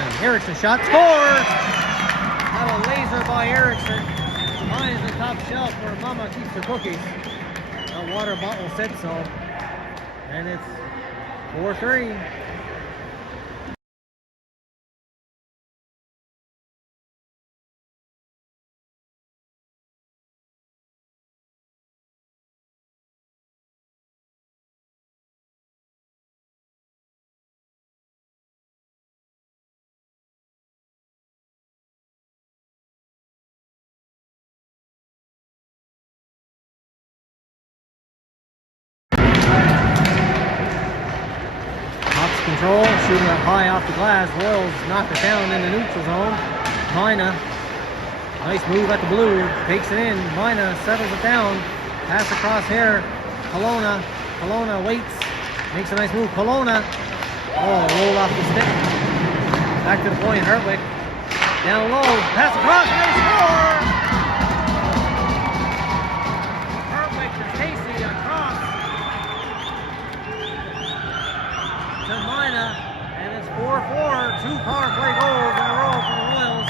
shot, scores! Got a laser by Eriksson. Finds the top shelf where Mama keeps her cookies. The water bottle said so. And it's 4-3. Control, shooting up high off the glass. Royals knock it down in the neutral zone. Mina, nice move at the blue, takes it in. Mina settles it down. Pass across here. Kelowna waits, makes a nice move. Kelowna, roll off the stick. Back to the point, Hartwick. Down low, pass across, and they score! Hartwick to Casey across to Mina, and it's 4-4. 2 power play goals in a row for the Royals.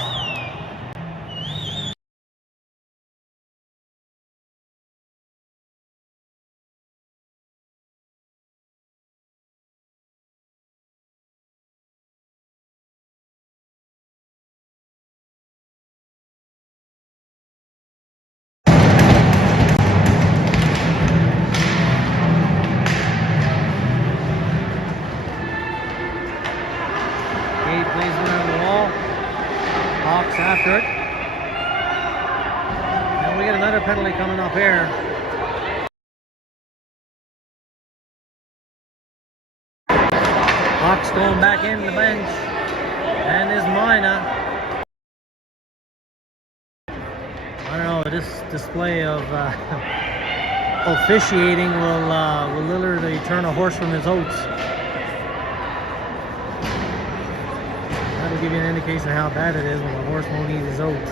Plays around the wall. Hawks after it. And we get another penalty coming up here. Hawks going back in the bench. And is Mina. I don't know, this display of officiating will literally turn a horse from his oats. That'll give you an indication of how bad it is when the horse won't eat his oats.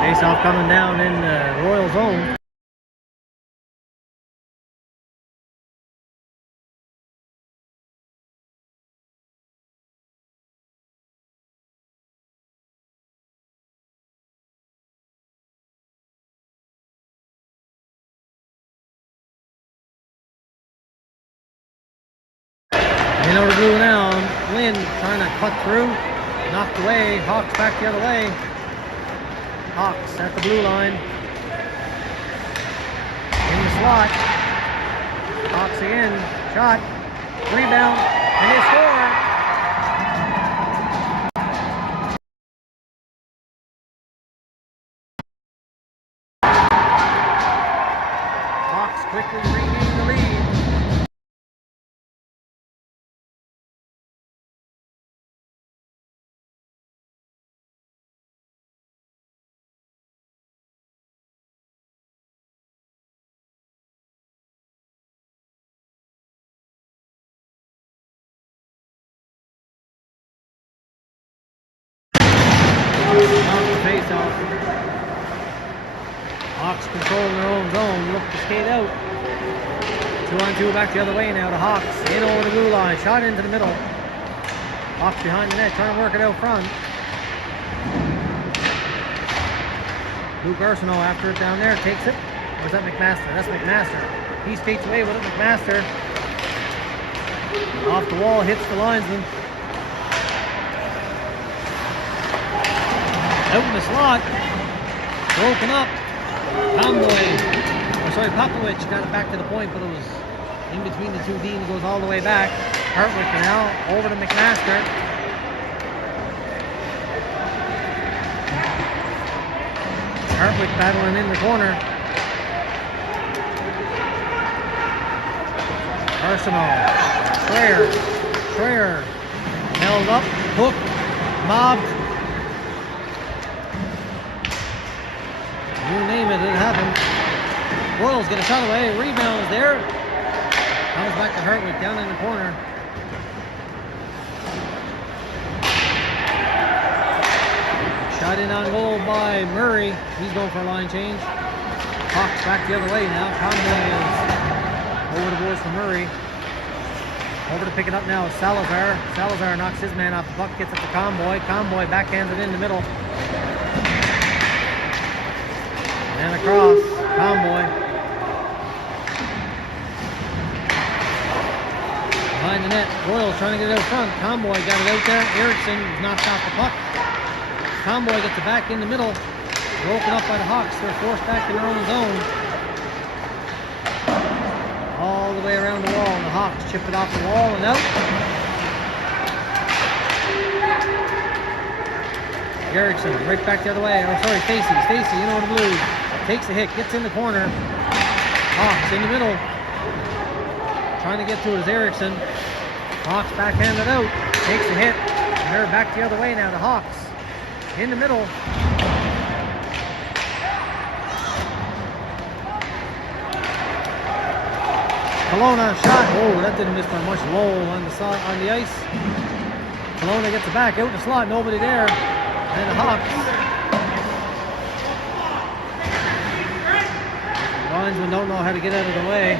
Face off coming down in the Royal zone. In over blue now, Lynn trying to cut through, knocked away, Hawks back the other way. Hawks at the blue line. In the slot. Hawks again, shot, rebound, and they score. Hawks quickly regain the lead. Off the face off. Hawks controlling their own zone, look to skate out. 2-on-2 back the other way now to Hawks. In over the blue line, shot into the middle. Hawks behind the net, trying to work it out front. Luke Arsenault after it down there, takes it. Or is that McMaster? That's McMaster. He skates away with it, McMaster. Off the wall, hits the linesman. Out in the slot. Broken up. Tomboy sorry, Popovich got it back to the point, but it was in between the two Deans, goes all the way back. Hartwick now over to McMaster. Hartwick battling in the corner. Arsenal. Schreier held up, hook, mobbed. You name it, it happened. Royals get a shot away, rebounds there. Comes back to Hartwick down in the corner. Shot in on goal by Murray. He's going for a line change. Hawks back the other way now. Conway is over the boards for Murray. Over to pick it up now is Salazar. Salazar knocks his man off the puck, gets it to Conboy. Conboy backhands it in the middle. And across, Conboy. Behind the net, Royals trying to get it out front. Conboy got it out there. Erickson knocked off the puck. Conboy gets it back in the middle. Broken up by the Hawks. They're forced back in their own zone. All the way around the wall, and the Hawks chip it off the wall and out. Erickson right back the other way. Oh, sorry, Stacy, you know the Blues. Takes a hit, gets in the corner. Hawks in the middle. Trying to get to it is Erickson. Hawks backhanded out. Takes a hit. And they're back the other way now. The Hawks in the middle. Kelowna shot. Oh, that didn't miss by much. Low on the ice. Kelowna gets it back out the slot. Nobody there. And the Hawks. The linesmen don't know how to get out of the way.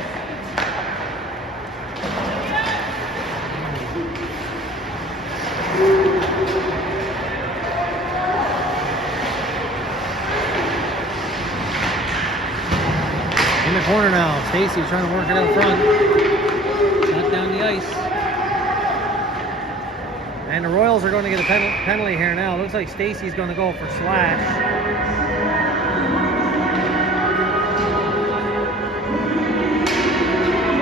In the corner now, Stacy trying to work it out front. Shot down the ice. And the Royals are going to get a penalty here now. Looks like Stacy's going to go for slash.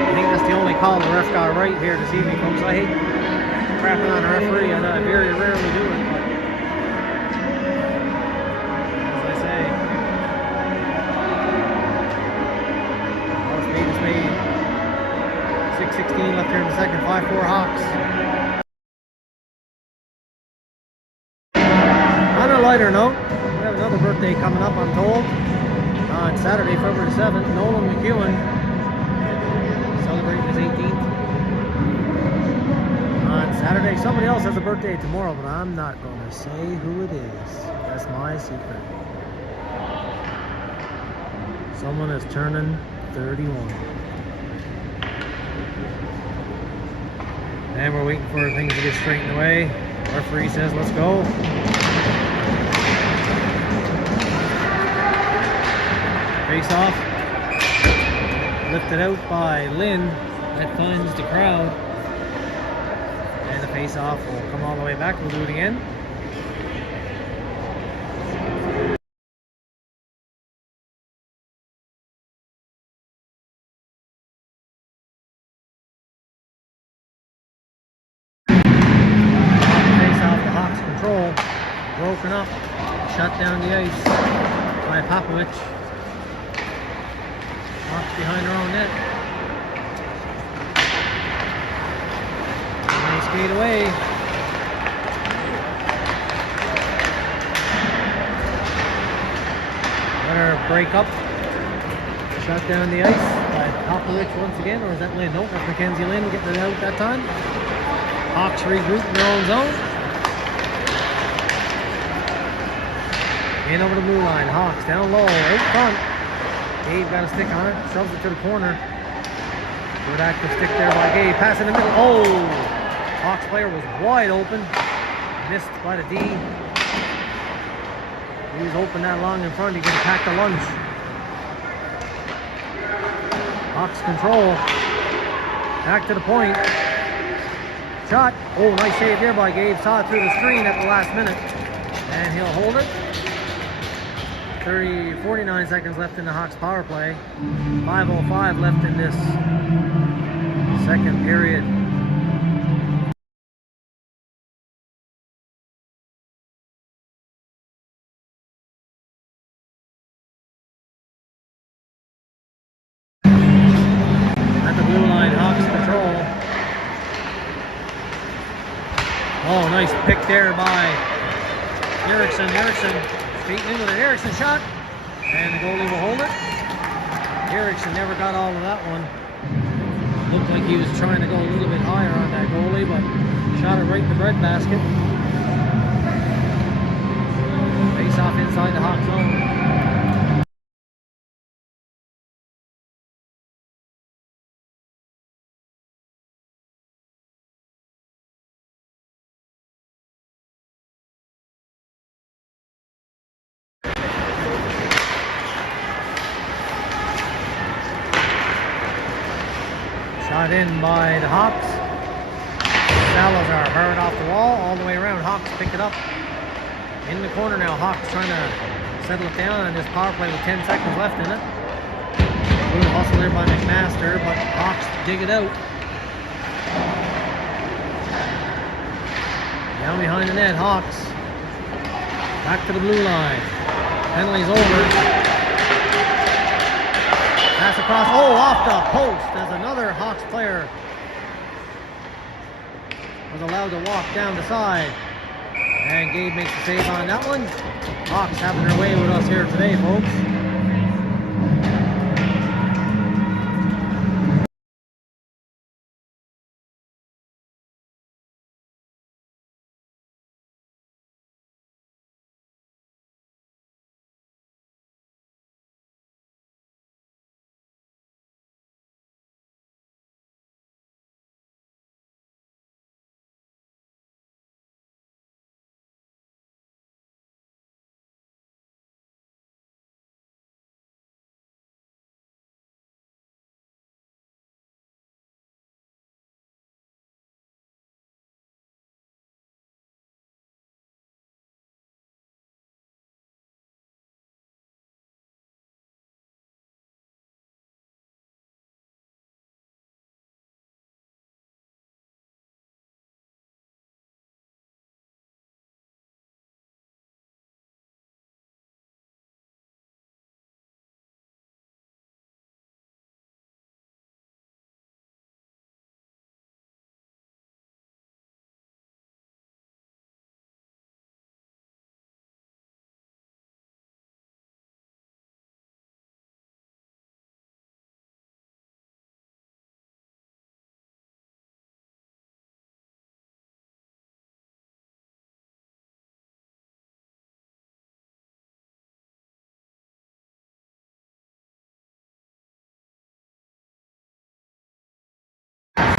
I think that's the only call the ref got right here this evening, folks. I hate crapping on a referee. I very rarely do it, but as I say, 6:16 left here in the second. 5-4 Hawks. On a lighter note, we have another birthday coming up, I'm told, on Saturday, February 7th. Nolan McEwen celebrating his 18th. On Saturday, somebody else has a birthday tomorrow, but I'm not going to say who it is. That's my secret. Someone is turning 31. And we're waiting for things to get straightened away. Referee says, let's go. Face off. Lifted out by Lynn. That finds the crowd. And the face off will come all the way back. We'll do it again. Broken up, shut down the ice by Popovich. Hawks behind their own net. And they skate away. Better break up. Shut down the ice by Popovich once again, or is that Lynn? Nope, that's Mackenzie Lynn getting it out that time. Hawks regroup in their own zone. In over the blue line. Hawks down low, out front. Gabe got a stick on it, shoves it to the corner. Good active stick there by Gabe. Pass in the middle. Oh! Hawks player was wide open. Missed by the D. He was open that long in front. He could have packed a lunch. Hawks control. Back to the point. Shot. Oh, nice save there by Gabe. Saw it through the screen at the last minute. And he'll hold it. 49 seconds left in the Hawks power play. 5:05 left in this second period. At the blue line, Hawks control. Oh, nice pick there by Erickson. Erickson beating in with an Erickson shot. And the goalie will hold it. Erickson never got all of that one. Looked like he was trying to go a little bit higher on that goalie, but shot it right in the breadbasket. Face off inside the Hawk zone. Shot in by the Hawks. Salazar hurried off the wall all the way around. Hawks pick it up in the corner now. Hawks trying to settle it down on this power play with 10 seconds left in it. A little hustle there by McMaster, but Hawks dig it out. Down behind the net, Hawks. Back to the blue line. Penalty's over. Pass across, oh, off the post as another Hawks player was allowed to walk down the side. And Gabe makes the save on that one. Hawks having their way with us here today, folks.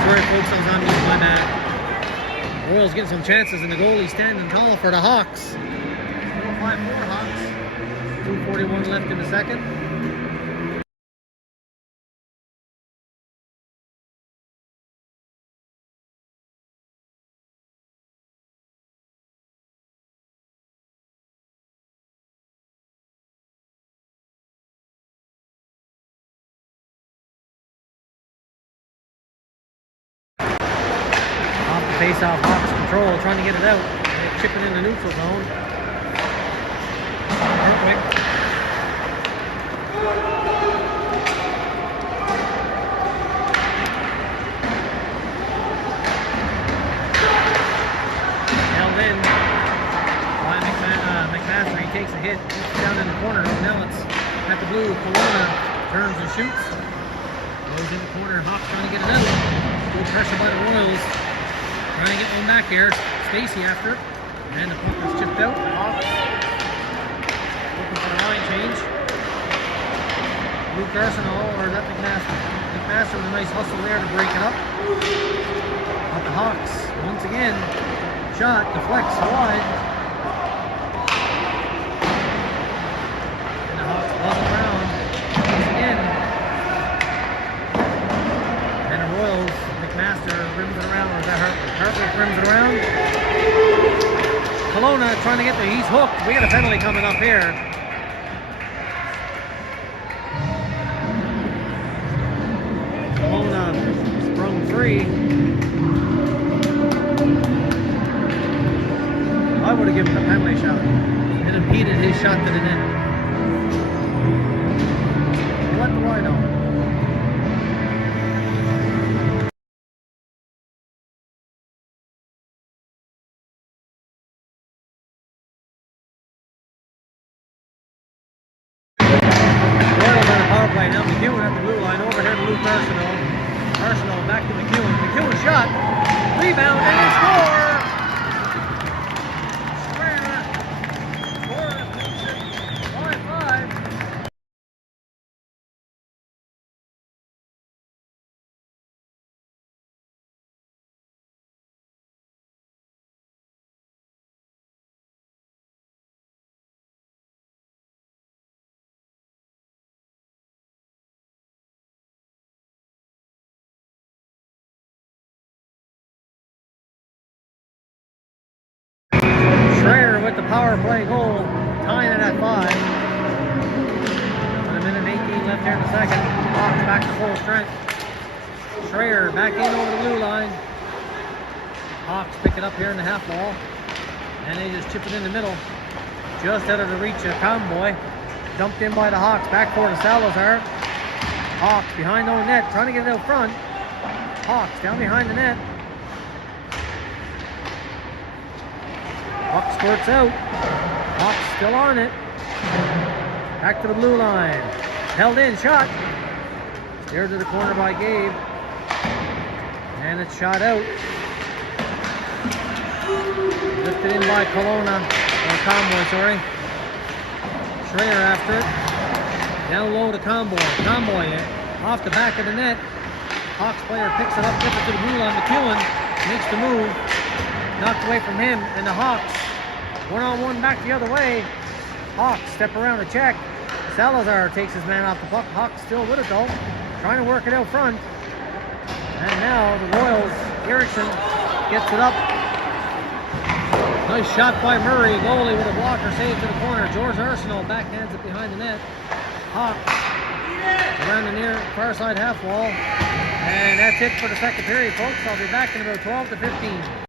Sorry folks, I was on mute, my bad. Royals getting some chances and the goalie standing tall for the Hawks. 4-5-4 Hawks. 2:41 left in the second. Face-off, Hawks control, trying to get it out. They're chipping in the neutral zone. Perfect. Held in by McMaster. He takes a hit down in the corner. Now it's at the blue. Kelowna turns and shoots. Goes in the corner. Hawks trying to get it out. Good pressure by the Royals. Trying to get one back here. Stacy after it. And the puck was chipped out. Hawks looking for the line change. Luke Arsenault, or is that McMaster? McMaster with a nice hustle there to break it up. But the Hawks, once again, shot, deflects wide. And the Hawks buzz around once again. And the Royals, McMaster rims it around, or is that Hartwick rims it around? Kelowna trying to get he's hooked. We got a penalty coming up here. Kelowna sprung free. I would have given him a penalty shot. It impeded his shot to the net. What do I know? Royals on the power play. Now McEwen at the blue line. Overhead to Luke Arsenault. Arsenault back to McEwen. McEwen shot. Rebound and they score! Square. Score. 5-5. Schreier with the power play goal, tying it at 5. With a minute 18 left here in the second. Hawks back to full strength. Schreier back in over the blue line. Hawks pick it up here in the half wall. And they just chip it in the middle. Just out of the reach of Conboy. Dumped in by the Hawks. Back for the Salazar. Hawks behind the net, trying to get it out front. Hawks down behind the net. Puck squirts out. Hawks still on it. Back to the blue line. Held in, shot. Steered to the corner by Gabe. And it's shot out. Lifted in by Kelowna. Or Conboy, sorry. Schreier after it. Down low to Conboy. Conboy off the back of the net. Hawks player picks it up, gets it to the blue line. McEwen makes the move. Knocked away from him, and the Hawks one-on-one back the other way. Hawks step around to check. Salazar takes his man off the puck. Hawks still with it though, trying to work it out front. And now the Royals, Erickson gets it up. Nice shot by Murray. Goalie with a blocker save to the corner. George Arsenault backhands it behind the net. Hawks around the near far side half wall. And that's it for the second period, folks. I'll be back in about 12 to 15.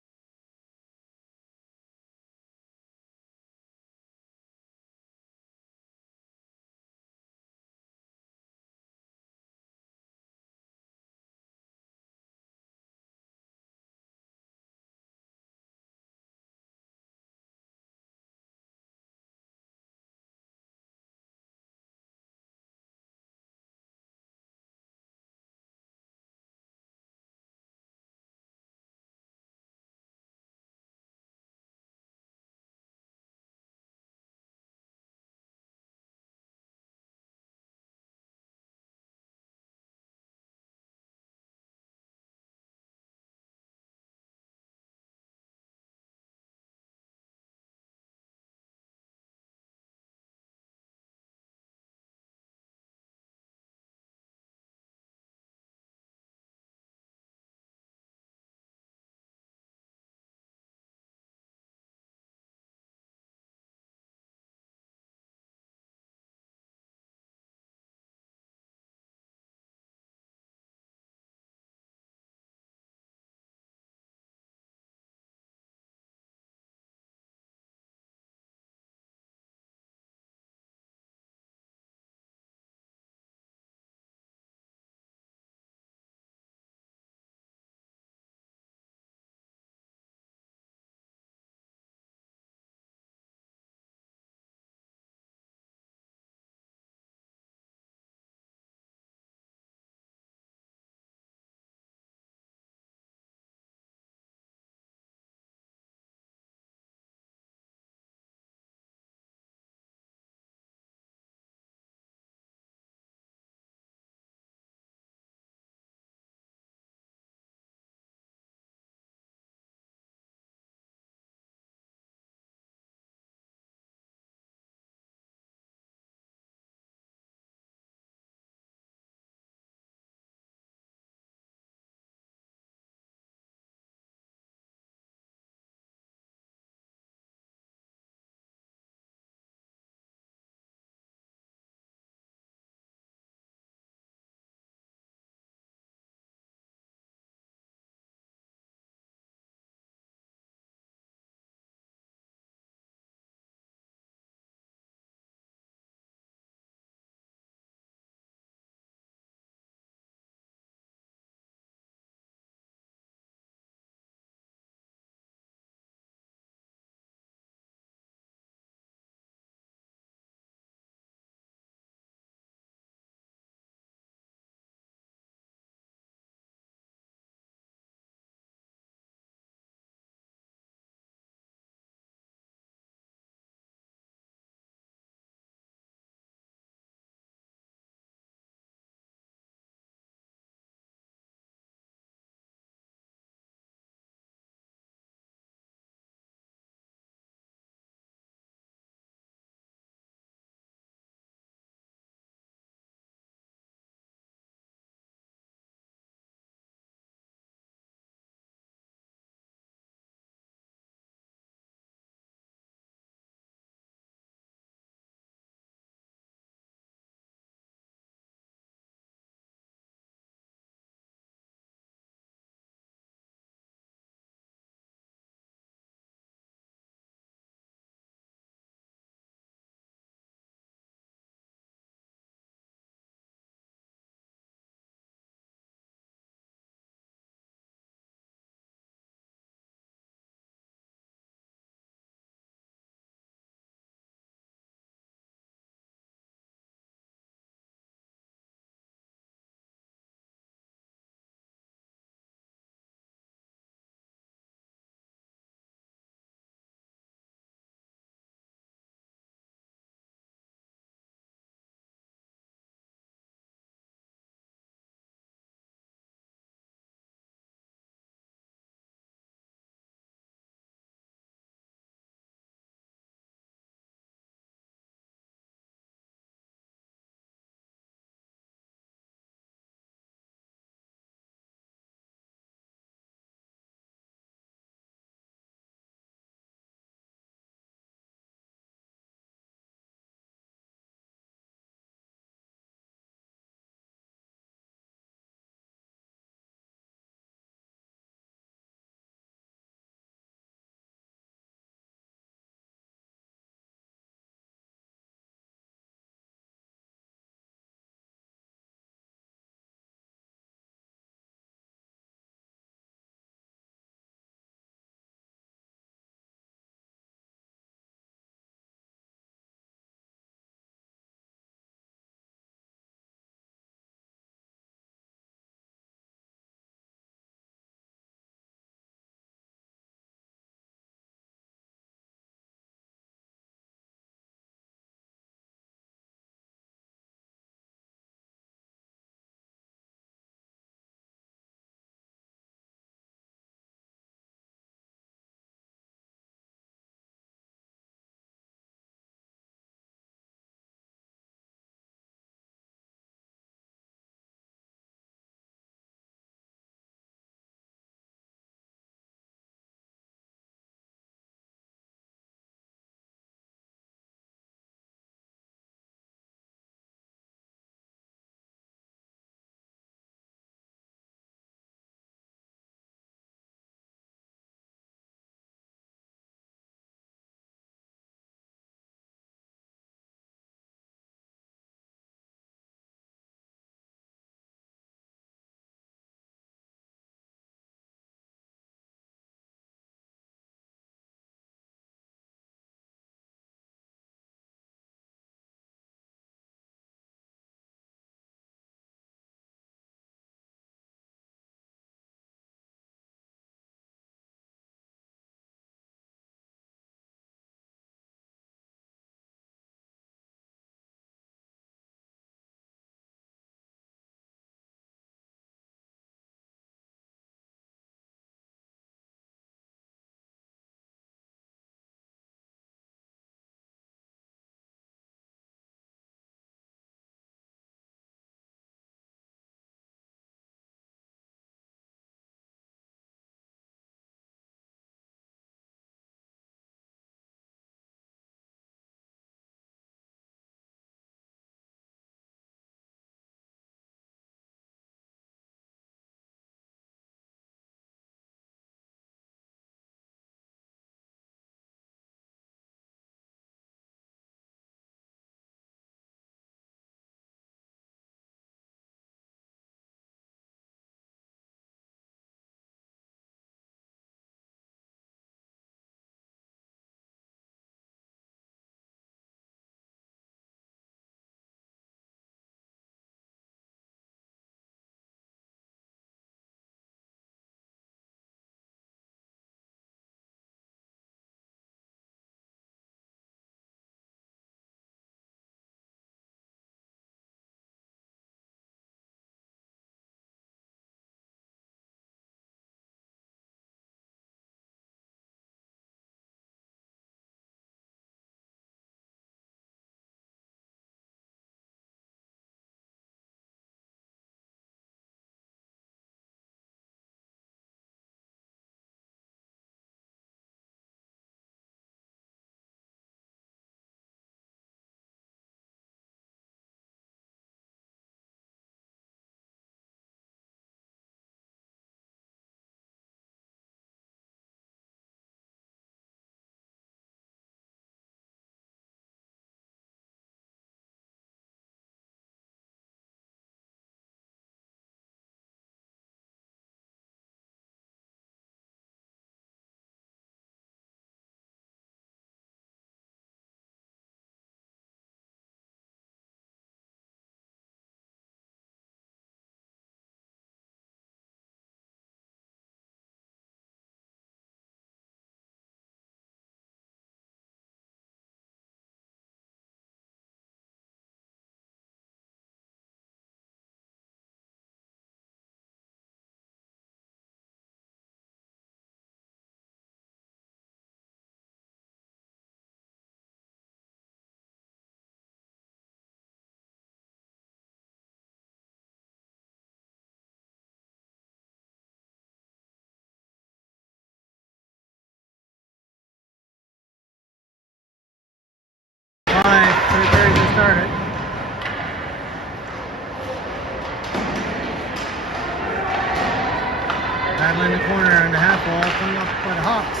corner and the half wall coming up by the Hawks.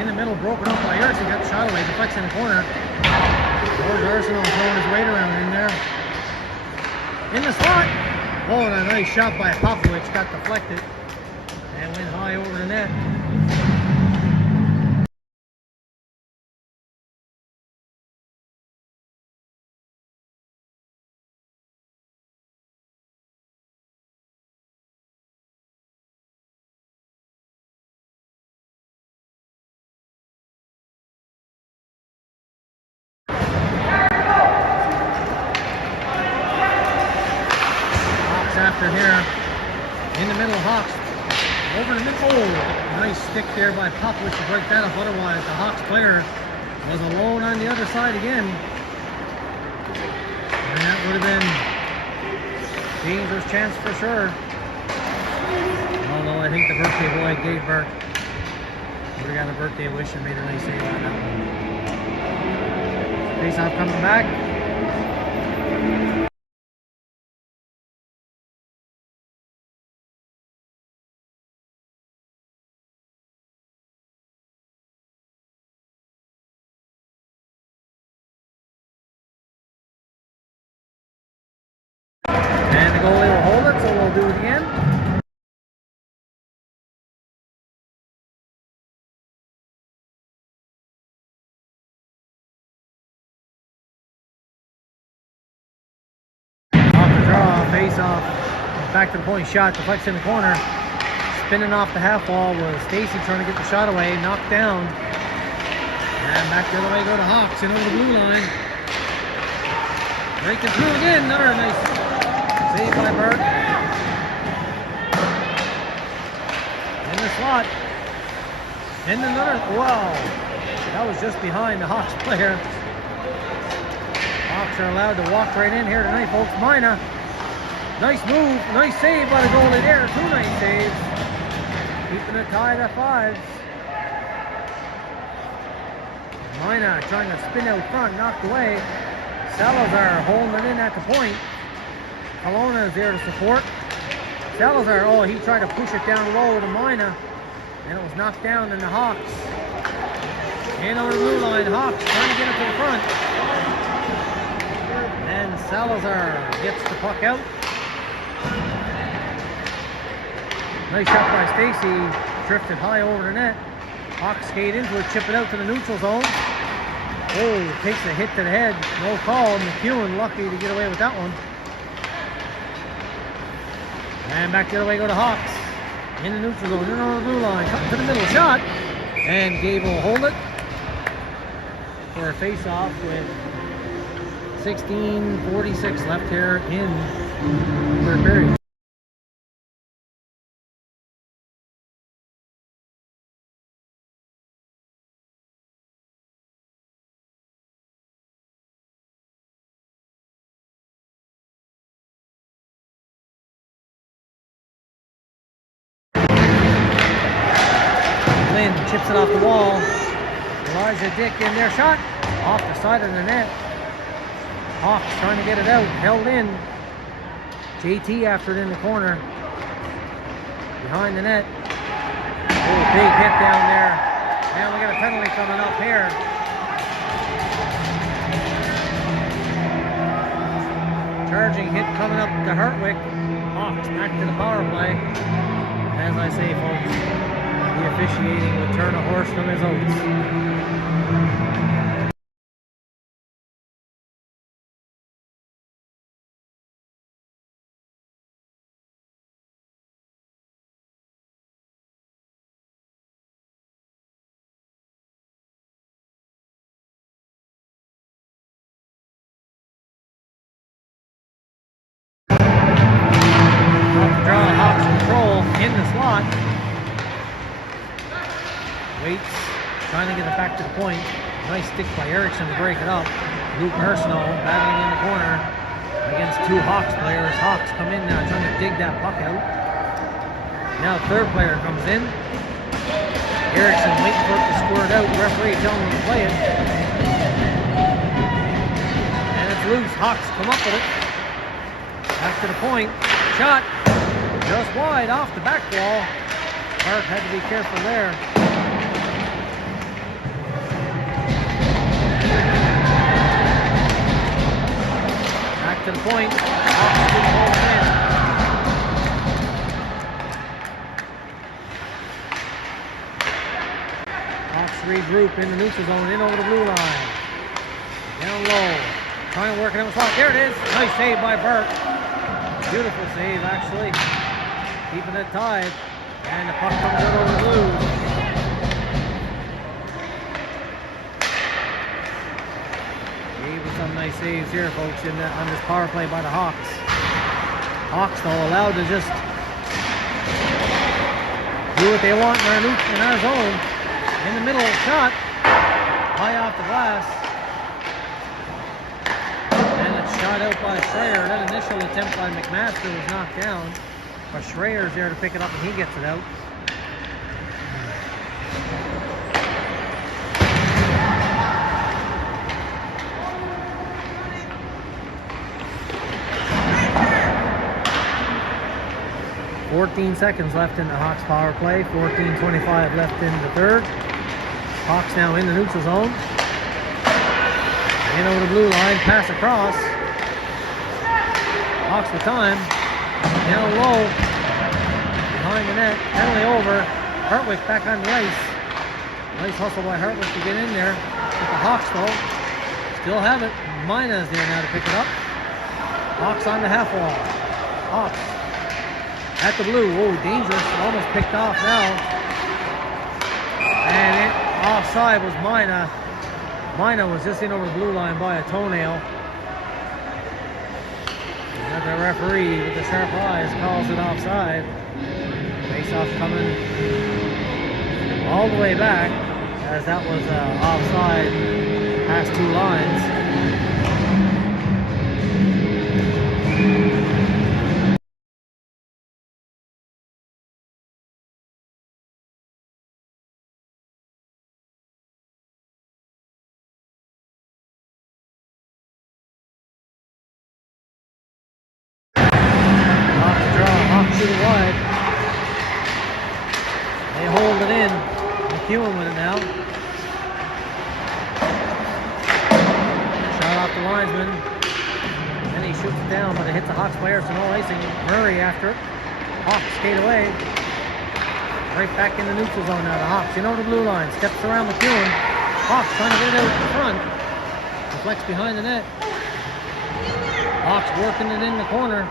In the middle, broken up by Erickson, got the shot away, deflects in the corner. George Arsenal throwing his weight around in there. In the slot. Oh, and a nice shot by Popovich, got deflected and went high over the net. After here, in the middle, Hawks over the middle. Oh, nice stick there by Popovich to break that up. Otherwise, the Hawks player was alone on the other side again, and that would have been a dangerous chance for sure. Although I think the birthday boy, Dave Burke, would have got a birthday wish and made a nice save on that one. Face-off coming back. And the goalie will hold it, so we'll do it again. Off the draw, face off, back to the point shot, deflects in the corner. Spinning off the half wall was Stacy trying to get the shot away, knocked down. And back the other way go to Hawks and over the blue line. Breaking through again, another nice save by Burke. In the slot. And another, wow. That was just behind the Hawks player. Hawks are allowed to walk right in here tonight, folks. Mina. Nice move, nice save by the goalie there. Two nice saves. Keeping it tied at 5. Mina trying to spin out front, knocked away. Salazar holding it in at the point. Kelowna is there to support. Salazar, oh, he tried to push it down low to Mina, and it was knocked down in the Hawks. And over the blue line, Hawks trying to get it to the front. And Salazar gets the puck out. Nice shot by Stacy, drifted high over the net. Hawks skate into it, chip it out to the neutral zone. Oh, takes a hit to the head. No call. McEwen lucky to get away with that one. And back the other way go to Hawks. In the neutral zone, in on the blue line. Cut to the middle shot. And Gabe will hold it for a face-off with 16:46 left here in the third period. Chips it off the wall. Elijah Dick in their shot. Off the side of the net. Hawks trying to get it out. Held in. JT after it in the corner. Behind the net. Oh, big hit down there. And we got a penalty coming up here. Charging hit coming up to Hartwick. Hawks back to the power play. As I say, folks, the officiating would turn a horse from his oats. Off the draw, Hawks control in the slot. Waits, trying to get it back to the point. Nice stick by Erickson to break it up. Luke Arsenault battling in the corner against two Hawks players. Hawks come in now trying to dig that puck out. Now third player comes in. Erickson waiting for it to squirt out. The referee telling him to play it. And it's loose. Hawks come up with it. Back to the point. Shot. Just wide off the back wall. Bart had to be careful there. Back to the point. Hawks didn't hold it in. Hawks regroup in the neutral zone, in over the blue line. Down low. Trying to work it in the slot. There it is. Nice save by Bart. Beautiful save, actually. Keeping it tied. And the puck comes out over the blue. Gave us some nice saves here, folks, on this power play by the Hawks. Hawks, though, allowed to just do what they want in our zone. In the middle, shot. High off the glass. Shot out by Schreier. That initial attempt by McMaster was knocked down. But Schreier's there to pick it up and he gets it out. .14 left in the Hawks power play. 14:25 left in the third. Hawks now in the neutral zone. In over the blue line, pass across. Hawks with time. Down low. Behind the net. Penalty over. Hartwick back on the ice. Nice hustle by Hartwick to get in there. But the Hawks, though, still have it. Mina is there now to pick it up. Hawks on the half wall. Hawks at the blue. Oh, dangerous. Almost picked off now. And offside was Mina. Mina was just in over the blue line by a toenail. And the referee with the sharp eyes calls it offside. Face-off coming all the way back, as that was offside past two lines. To the wide. They hold it in. McEwen with it now. Shot off the linesman. And he shoots it down, but it hits the Hawks player, so no icing. Murray after it. Hawks skate away. Right back in the neutral zone now. The Hawks in over the blue line. Steps around McEwen. Hawks trying to get it out in front. Deflects behind the net. Hawks working it in the corner.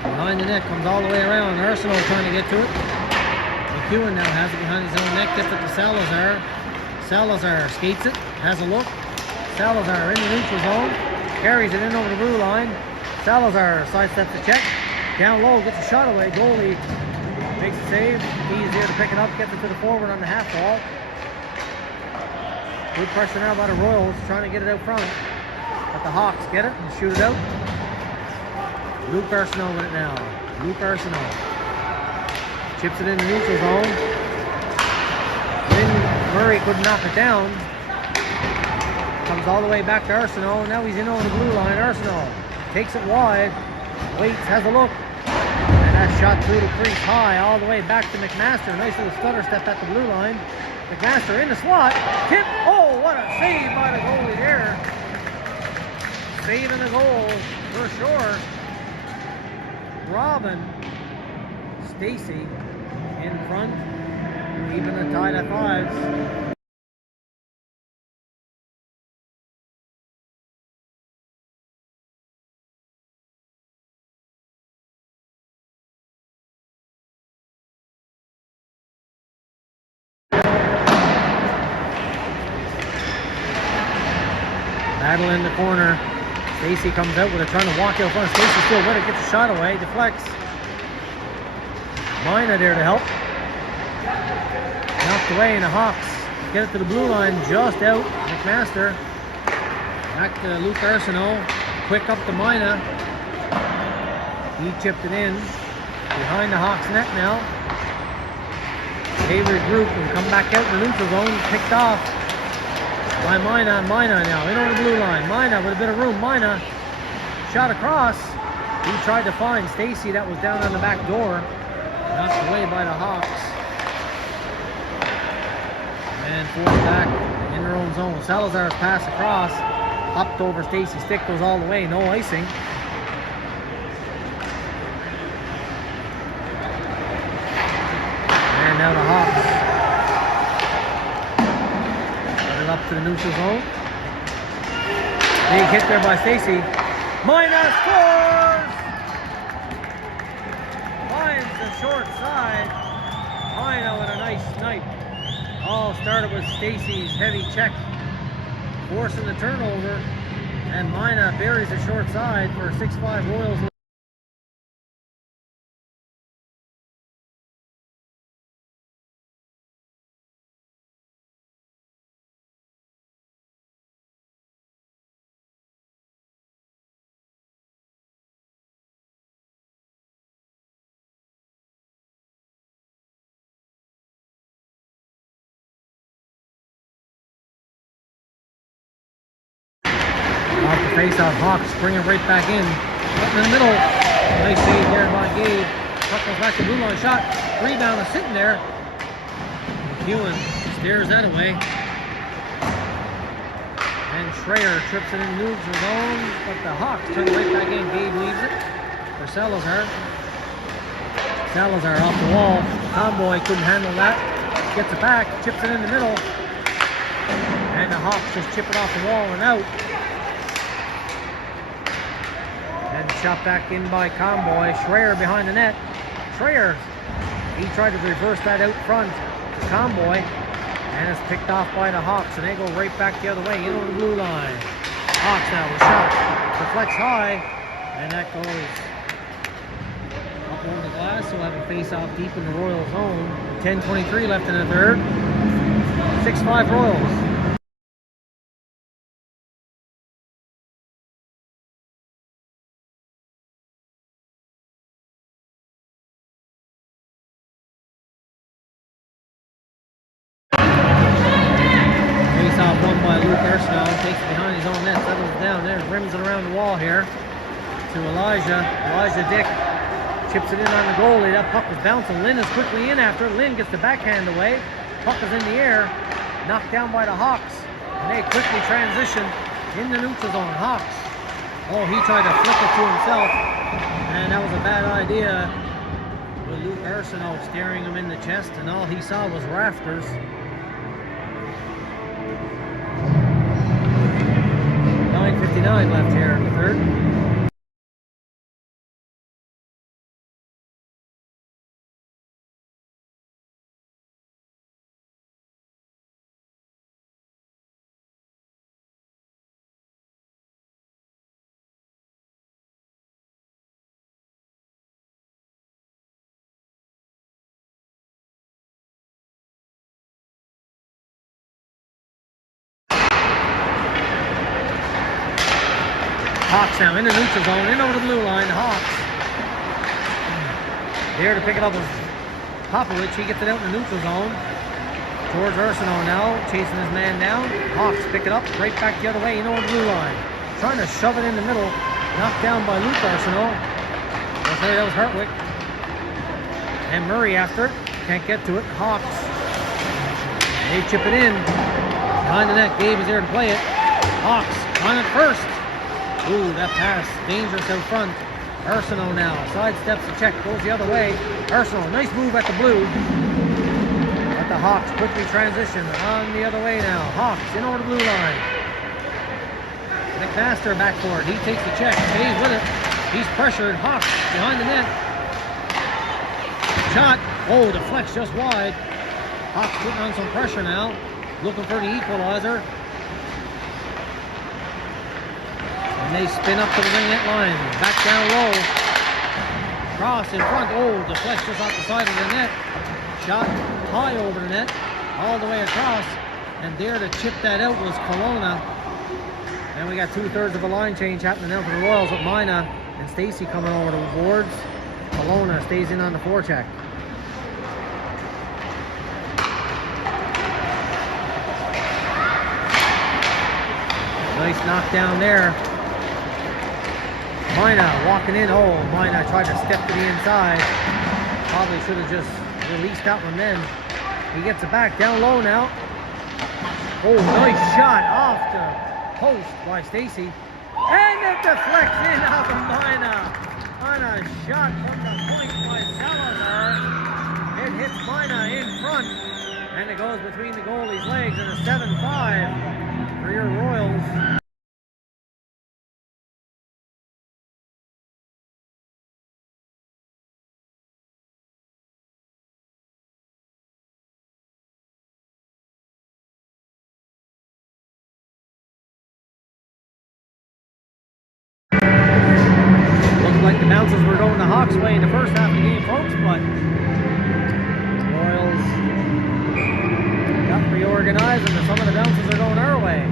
Behind the net, comes all the way around. Arsenal trying to get to it. McEwen now has it behind his own net, gets it to Salazar. Salazar skates it, has a look. Salazar in the neutral zone, carries it in over the blue line. Salazar sidesteps the check. Down low, gets a shot away. Goalie makes a save. He's there to pick it up, gets it to the forward on the half wall. Good pressure now by the Royals, trying to get it out front. But the Hawks get it and shoot it out. Luke Arsenault with it now. Luke Arsenault chips it in the neutral zone. Then Murray couldn't knock it down. Comes all the way back to Arsenault. Now he's in over the blue line. Arsenault takes it wide. Waits, has a look. And that shot through the crease high all the way back to McMaster. Nice little stutter step at the blue line. McMaster in the slot. Tip. Oh, what a save by the goalie there. Saving the goal for sure. Robin Stacy in front, keeping it tied at 5s. Battle in the corner. Stacy comes out with it, trying to walk out front. Stacy still with it, gets a shot away, deflects. Mina there to help. Knocked away, and the Hawks get it to the blue line, just out. McMaster. Back to Luke Arsenault. Quick up to Mina. He chipped it in. Behind the Hawks net now. Favorite group and come back out in the neutral zone. Picked off by Mina. Mina now in over the blue line. Mina with a bit of room. Mina shot across. He tried to find Stacy, that was down on the back door. Knocked away by the Hawks. And forward back in their own zone. Salazar's pass across. Hopped over Stacy's stick, goes all the way. No icing. And now the Hawks. Put it up to the neutral zone. Big hit there by Stacy. Mina scores! Finds the short side. Mina with a nice snipe. All started with Stacy's heavy check, forcing the turnover, and Mina buries the short side for a 6-5 Royals. Off the face-off, Hawks bringing right back in. Up in the middle. Nice save there by Gabe. Puck goes back to blue line shot. Rebound is sitting there. McEwen steers that away. And Schreier trips it in neutral zone, but the Hawks turn it right back in. Gabe leaves it for Salazar. Salazar off the wall. Tomboy couldn't handle that. Gets it back, chips it in the middle. And the Hawks just chip it off the wall and out. And shot back in by Comboy. Schreier behind the net. Schreier, he tried to reverse that out front to Comboy, and it's picked off by the Hawks, and they go right back the other way, in on the blue line. Hawks now with a shot. Deflects high, and that goes up over the glass. So we'll have a face-off deep in the Royal zone. 10:23 left in the third. 6-5 Royals. Takes it behind his own net, settles down there, rims it around the wall here to Elijah. Elijah Dick chips it in on the goalie. That puck was bouncing. Lynn is quickly in after it. Lynn gets the backhand away. Puck is in the air, knocked down by the Hawks, and they quickly transition in the neutral zone. Hawks. Oh, he tried to flick it to himself, and that was a bad idea. With Luke Arsenault staring him in the chest, and all he saw was rafters. 9:59 left here in the third. Hawks now in the neutral zone, in over the blue line. The Hawks. There to pick it up with Popovich. He gets it out in the neutral zone. Towards Arsenault now, chasing his man down. Hawks pick it up, right back the other way, in over the blue line. Trying to shove it in the middle. Knocked down by Luke Arsenault. Okay, that was Hartwick. And Murray after it. Can't get to it. Hawks. They chip it in. Behind the net, Gabe is there to play it. Hawks on it first. Ooh, that pass, dangerous out front. Arsenault now, sidesteps the check, goes the other way. Arsenault, nice move at the blue. But the Hawks quickly transition on the other way now. Hawks in over the blue line. McMaster back for it, he takes the check, stays with it. He's pressured, Hawks behind the net. Shot, oh, deflects just wide. Hawks putting on some pressure now, looking for the equalizer. And they spin up to the ring net line. Back down low. Cross in front. Oh, deflects just off the side of the net. Shot high over the net. All the way across. And there to chip that out was Kelowna. And we got 2/3 of a line change happening now for the Royals with Mina and Stacy coming over the boards. Kelowna stays in on the forecheck. Nice knockdown there. Mina walking in. Oh, Mina tried to step to the inside. Probably should have just released that one then. He gets it back down low now. Oh, nice shot off the post by Stacy. And it deflects in off of Mina on a shot from the point by Salazar. It hits Mina in front. And it goes between the goalie's legs and a 7-5 for your Royals. Like the bounces were going the Hawks' way in the first half of the game, folks, but Royals got reorganized and some of the bounces are going our way.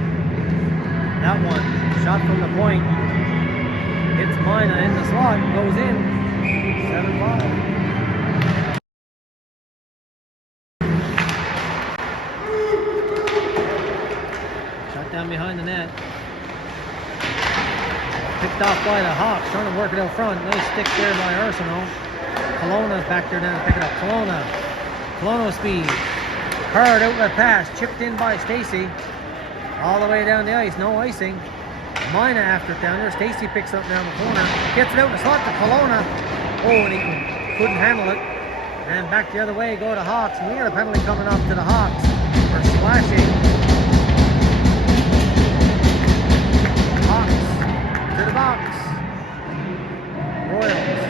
That one, shot from the point, hits Mina in the slot, goes in, 7-5. Shot down behind the net. Picked off by the Hawks, trying to work it out front. Nice stick there by Arsenault. Kelowna's back there now to pick it up. Kelowna speed. Hard outlet pass, chipped in by Stacy. All the way down the ice, no icing. Mina after it down there. Stacy picks up down the corner. Gets it out in the slot to Kelowna. Oh, and he couldn't handle it. And back the other way, go to Hawks. And we got a penalty coming up to the Hawks for splashing. To the box. Royals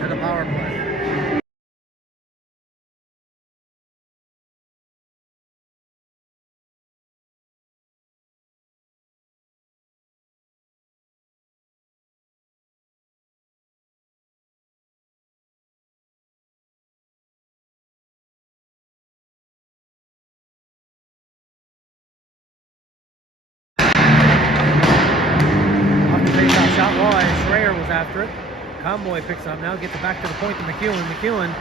to the power play. Shot wide, Schreier was after it. Conboy picks up now, gets it back to the point to McEwen. McEwen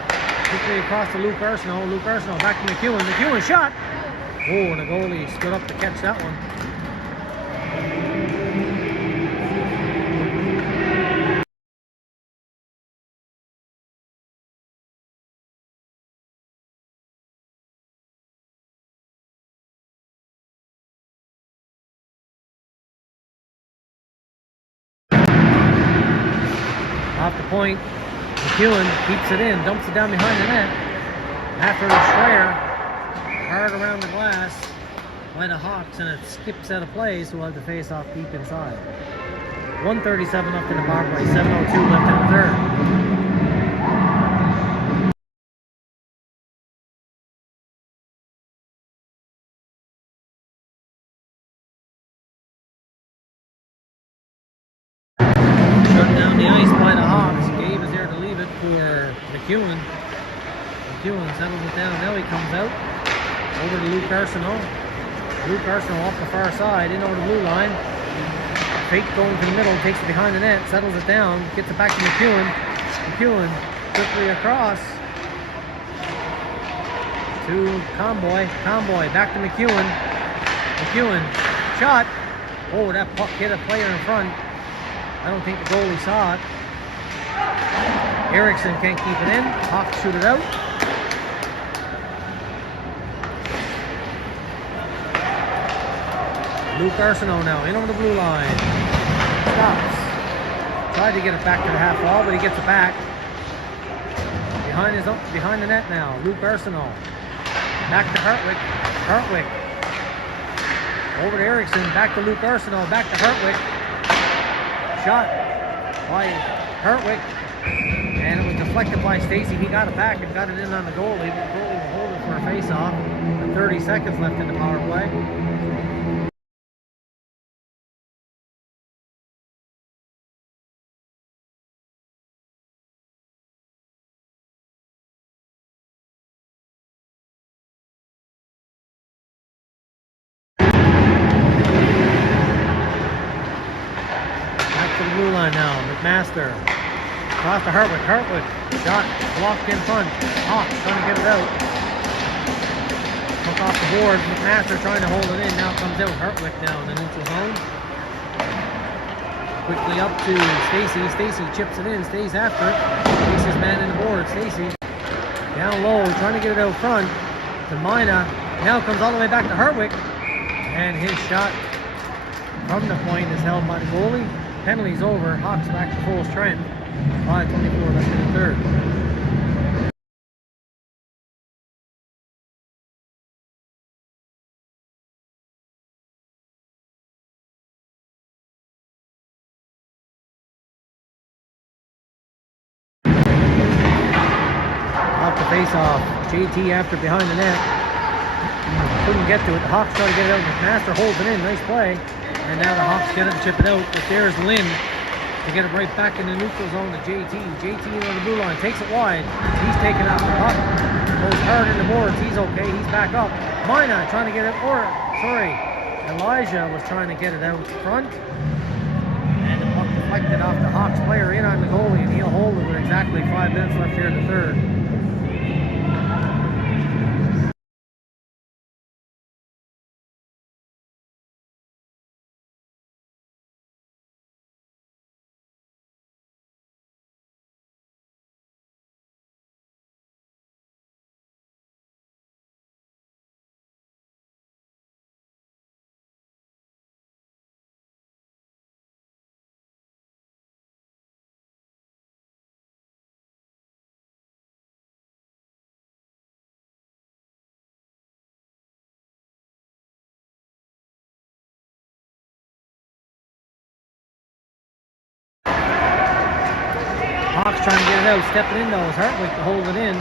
quickly across to Luke Arsenault. Luke Arsenault back to McEwen. McEwen shot! Oh, and the goalie stood up to catch that one. Off the point, McEwen keeps it in, dumps it down behind the net. After the Schreier, hard around the glass by the Hawks, and it skips out of play, so we'll have to face off deep inside. 1:37 left in the power play, 7:02 left in the third. Down the ice by the Hawks. Gabe is there to leave it for McEwen. McEwen settles it down. Now he comes out. Over to Luke Arsenault. Luke Arsenault off the far side. In over the blue line. Fake going to the middle. Takes it behind the net. Settles it down. Gets it back to McEwen. McEwen quickly across to Conboy. Conboy back to McEwen. McEwen shot. Oh, that puck hit a player in front. I don't think the goalie saw it. Erickson can't keep it in. Hawks shoot it out. Luke Arsenault now in over the blue line. Stops. Tried to get it back to the half wall, but he gets it back. Behind the net now. Luke Arsenault. Back to Hartwick. Hartwick. Over to Erickson. Back to Luke Arsenault. Back to Hartwick. Shot by Hartwick, and it was deflected by Stacy. He got it back and got it in on the goalie. The goalie will hold it for a face-off. 30 seconds left in the power play. Blue line now, McMaster. Across to Hartwick. Hartwick. Shot blocked in front. Hawks trying to get it out. Took off the board. McMaster trying to hold it in. Now comes out Hartwick now in the neutral zone. Quickly up to Stacy. Stacy chips it in, stays after it. Takes his man in the board. Stacy down low, trying to get it out front to Mina. Now comes all the way back to Hartwick. And his shot from the point is held by the goalie. Penalty's over. Hawks back to full strength. 5:24 left in the third. Off the face-off. JT after behind the net. Couldn't get to it. The Hawks try to get it out. McMaster holds it in. Nice play. And now the Hawks get it and chip it out. But there's Lynn to get it right back in the neutral zone to JT. JT on the blue line. Takes it wide. He's taking out the puck. Goes hard in the boards. He's okay. He's back up. Mina trying to get it. Elijah was trying to get it out front. And the puck deflected off the Hawks player in on the goalie. And he'll hold it with exactly 5 minutes left here in the third. Hawks trying to get it out, stepping in though is Hartwick to hold it in.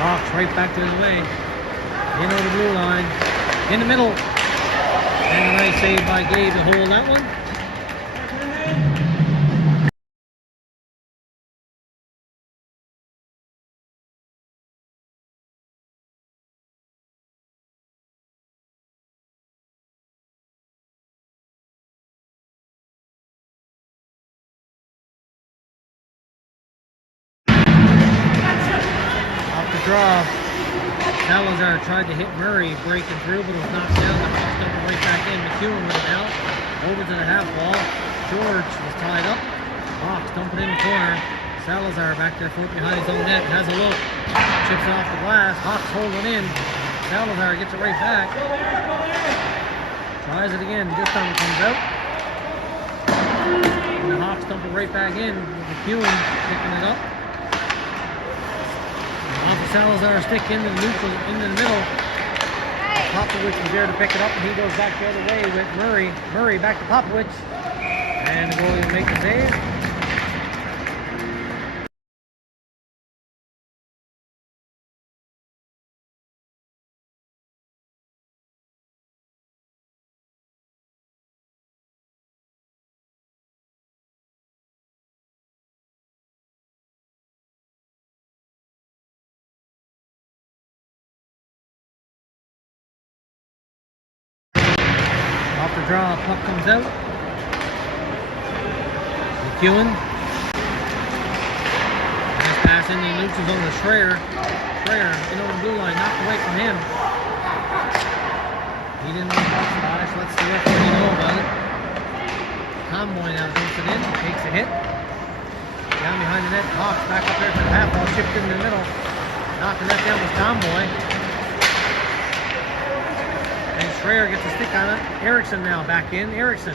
Hawks right back to his way. In over the blue line. In the middle. And a nice save by Gabe to hold that one. Draw. Salazar tried to hit Murray, breaking through, but it was knocked down. The Hawks dumped it right back in. McEwen with it now. Over to the half wall. George was tied up. Hawks dump it in the corner. Salazar back there, foot behind his own net. Has a look. Chips off the glass. Hawks hold it in. Salazar gets it right back. Tries it again. This time it comes out. And the Hawks dump it right back in. McEwen picking it up. Off the Salazar stick into the neutral, into the middle. Popovich was there to pick it up, and he goes back the other way with Murray. Murray back to Popovich, and the goalie will make the save. Off the draw, puck comes out. McEwen. Nice pass in the neutral zone to Schreier. Schreier in over the blue line, knocked away from him. He didn't know about it, so let's see what we know about it. Comboy now dumps it in, takes a hit. Down behind the net, Hawks back up there for the half ball, chipped in the middle. Knocking that down with Comboy. And Schreier gets a stick on it. Erickson now back in. Erickson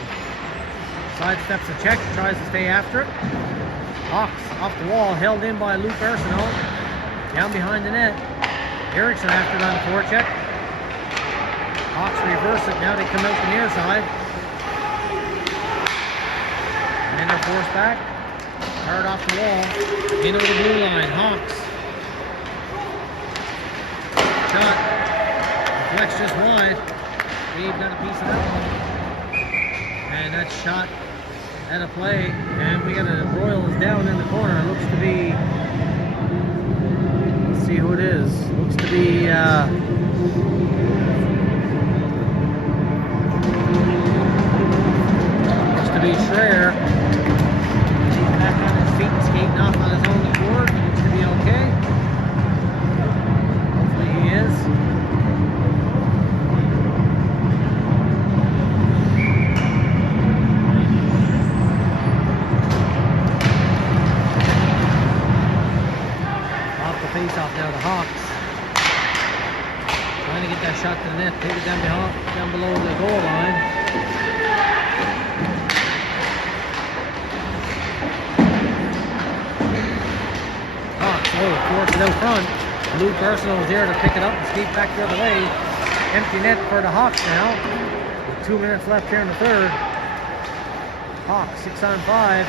sidesteps the check, tries to stay after it. Hawks off the wall, held in by Luke Arsenault. Down behind the net. Erickson after it on the forecheck. Hawks reverse it. Now they come out the near side. And they're forced back. Hard off the wall. In over the blue line. Hawks. Shot. Deflects just wide. Dave got a piece of that one. And that shot at a play. And we got a Royals down in the corner. Looks to be, let's see who it is. Looks to be Schreier. He's back on his feet and skating off on his own board. Looks to be okay. off now, the Hawks. Trying to get that shot to the net, take it down below the goal line. Hawks, force it out front. Blue Personal is there to pick it up and skate back the other way. Empty net for the Hawks now. With 2 minutes left here in the third. Hawks 6 on 5.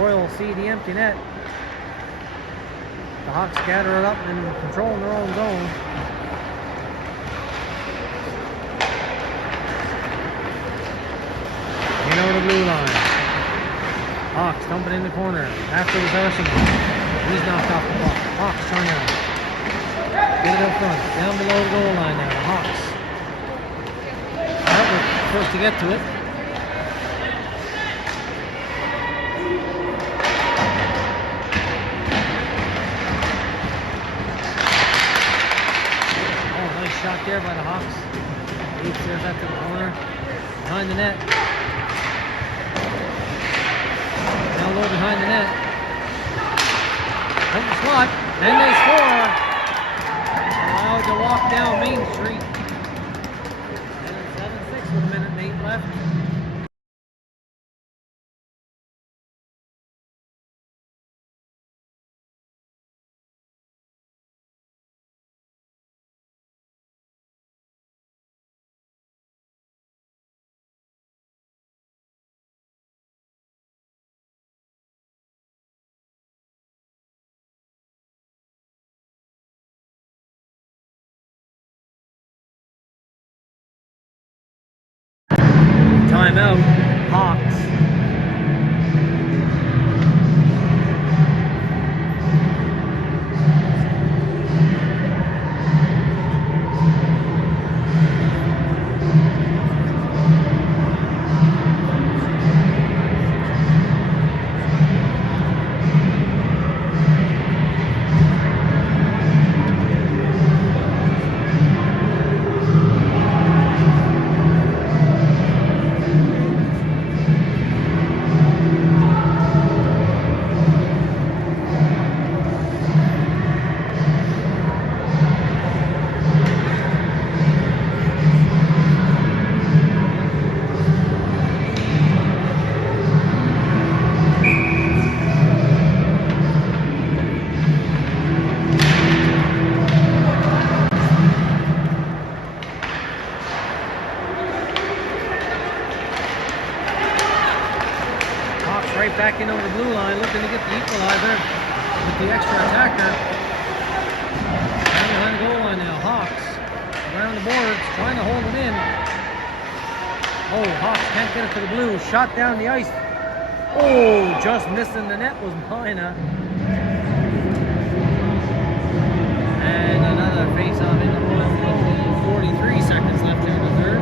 Royals see the empty net. The Hawks gather it up and control their own zone. In over the blue line. Hawks dumping in the corner. After was Arsenal. He's knocked off the puck. Hawks trying to get it up front. Down below the goal line now. The Hawks. Hartwick first to get to it. Shot there by the Hawks. Leads there back to the corner. Behind the net. Now low behind the net. Open slot. And they score. Allowed to walk down Main Street. And it's 7-6 with a minute and 8 left. Timeout, Hawks. Right back in over the blue line, looking to get the equalizer with the extra attacker. Down behind the goal line now. Hawks around the boards, trying to hold it in. Oh, Hawks can't get it to the blue. Shot down the ice. Oh, just missing the net was Mina. And another face-off in the Royal goal. 43 seconds left here in the third.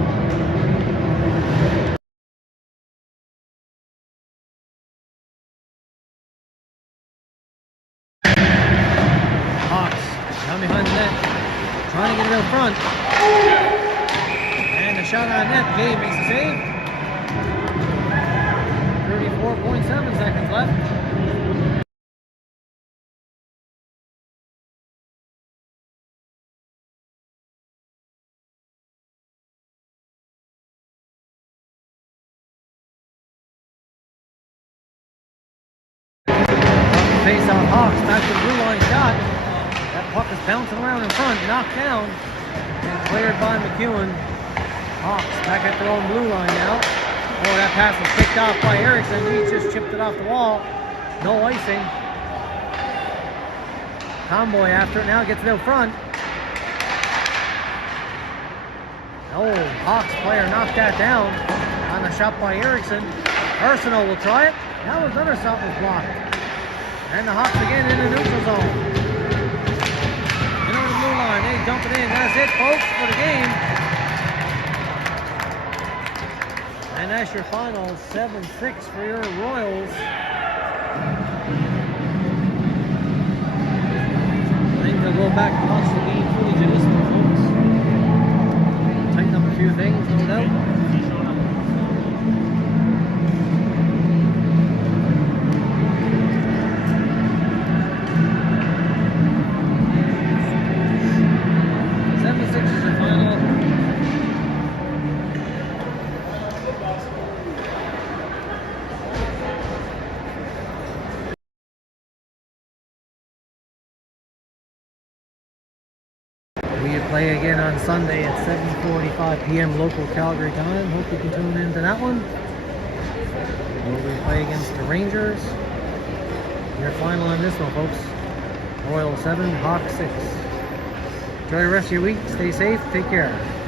Behind the net, trying to get it out front, and the shot on net. Gabe makes the save. 34.7 seconds left. Face off Hawks, back to the blue line shot. That puck is bouncing around in front, knocked down, and cleared by McEwen. Hawks back at their own blue line now. Oh, that pass was picked off by Erickson. He just chipped it off the wall. No icing. Conboy after it now, gets it out front. Oh, Hawks player knocked that down on a shot by Erickson. Arsenal will try it. Now another shot was blocked. And the Hawks again in the neutral zone. Line. They dump it in. That's it, folks, for the game. And that's your final 7-6 for your Royals. I think they'll go back and watch the game footage of this one, folks. Tighten up a few things, no doubt. play again on Sunday at 7:45 p.m. local Calgary time. Hope you can tune in to that one. We'll play against the Rangers. Your final on this one, folks. Royal 7, Hawk 6. Enjoy the rest of your week. Stay safe. Take care.